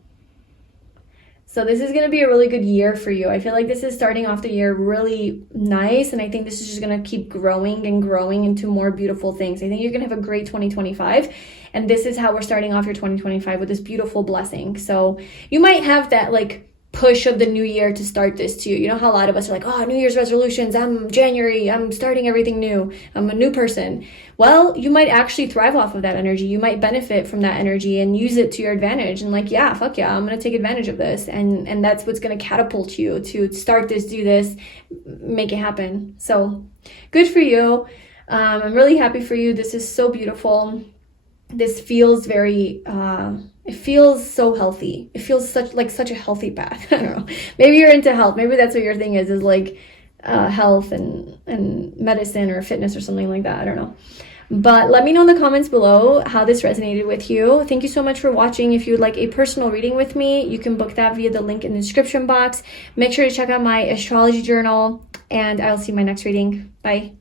So this is going to be a really good year for you. I feel like this is starting off the year really nice. And I think this is just going to keep growing and growing into more beautiful things. I think you're going to have a great 2025. And this is how we're starting off your 2025 with this beautiful blessing. So you might have that like push of the new year to start this too. You know how a lot of us are like, oh, New Year's resolutions, I'm January, I'm starting everything new, I'm a new person. Well, you might actually thrive off of that energy. You might benefit from that energy and use it to your advantage and like, yeah, fuck yeah, I'm going to take advantage of this. And that's what's going to catapult you to start this, do this, make it happen. So good for you. I'm really happy for you. This is so beautiful. This feels very, it feels so healthy. It feels such a healthy path. I don't know. Maybe you're into health. Maybe that's what your thing is like health and medicine or fitness or something like that. I don't know. But let me know in the comments below how this resonated with you. Thank you so much for watching. If you would like a personal reading with me, you can book that via the link in the description box. Make sure to check out my astrology journal, and I'll see you in my next reading. Bye.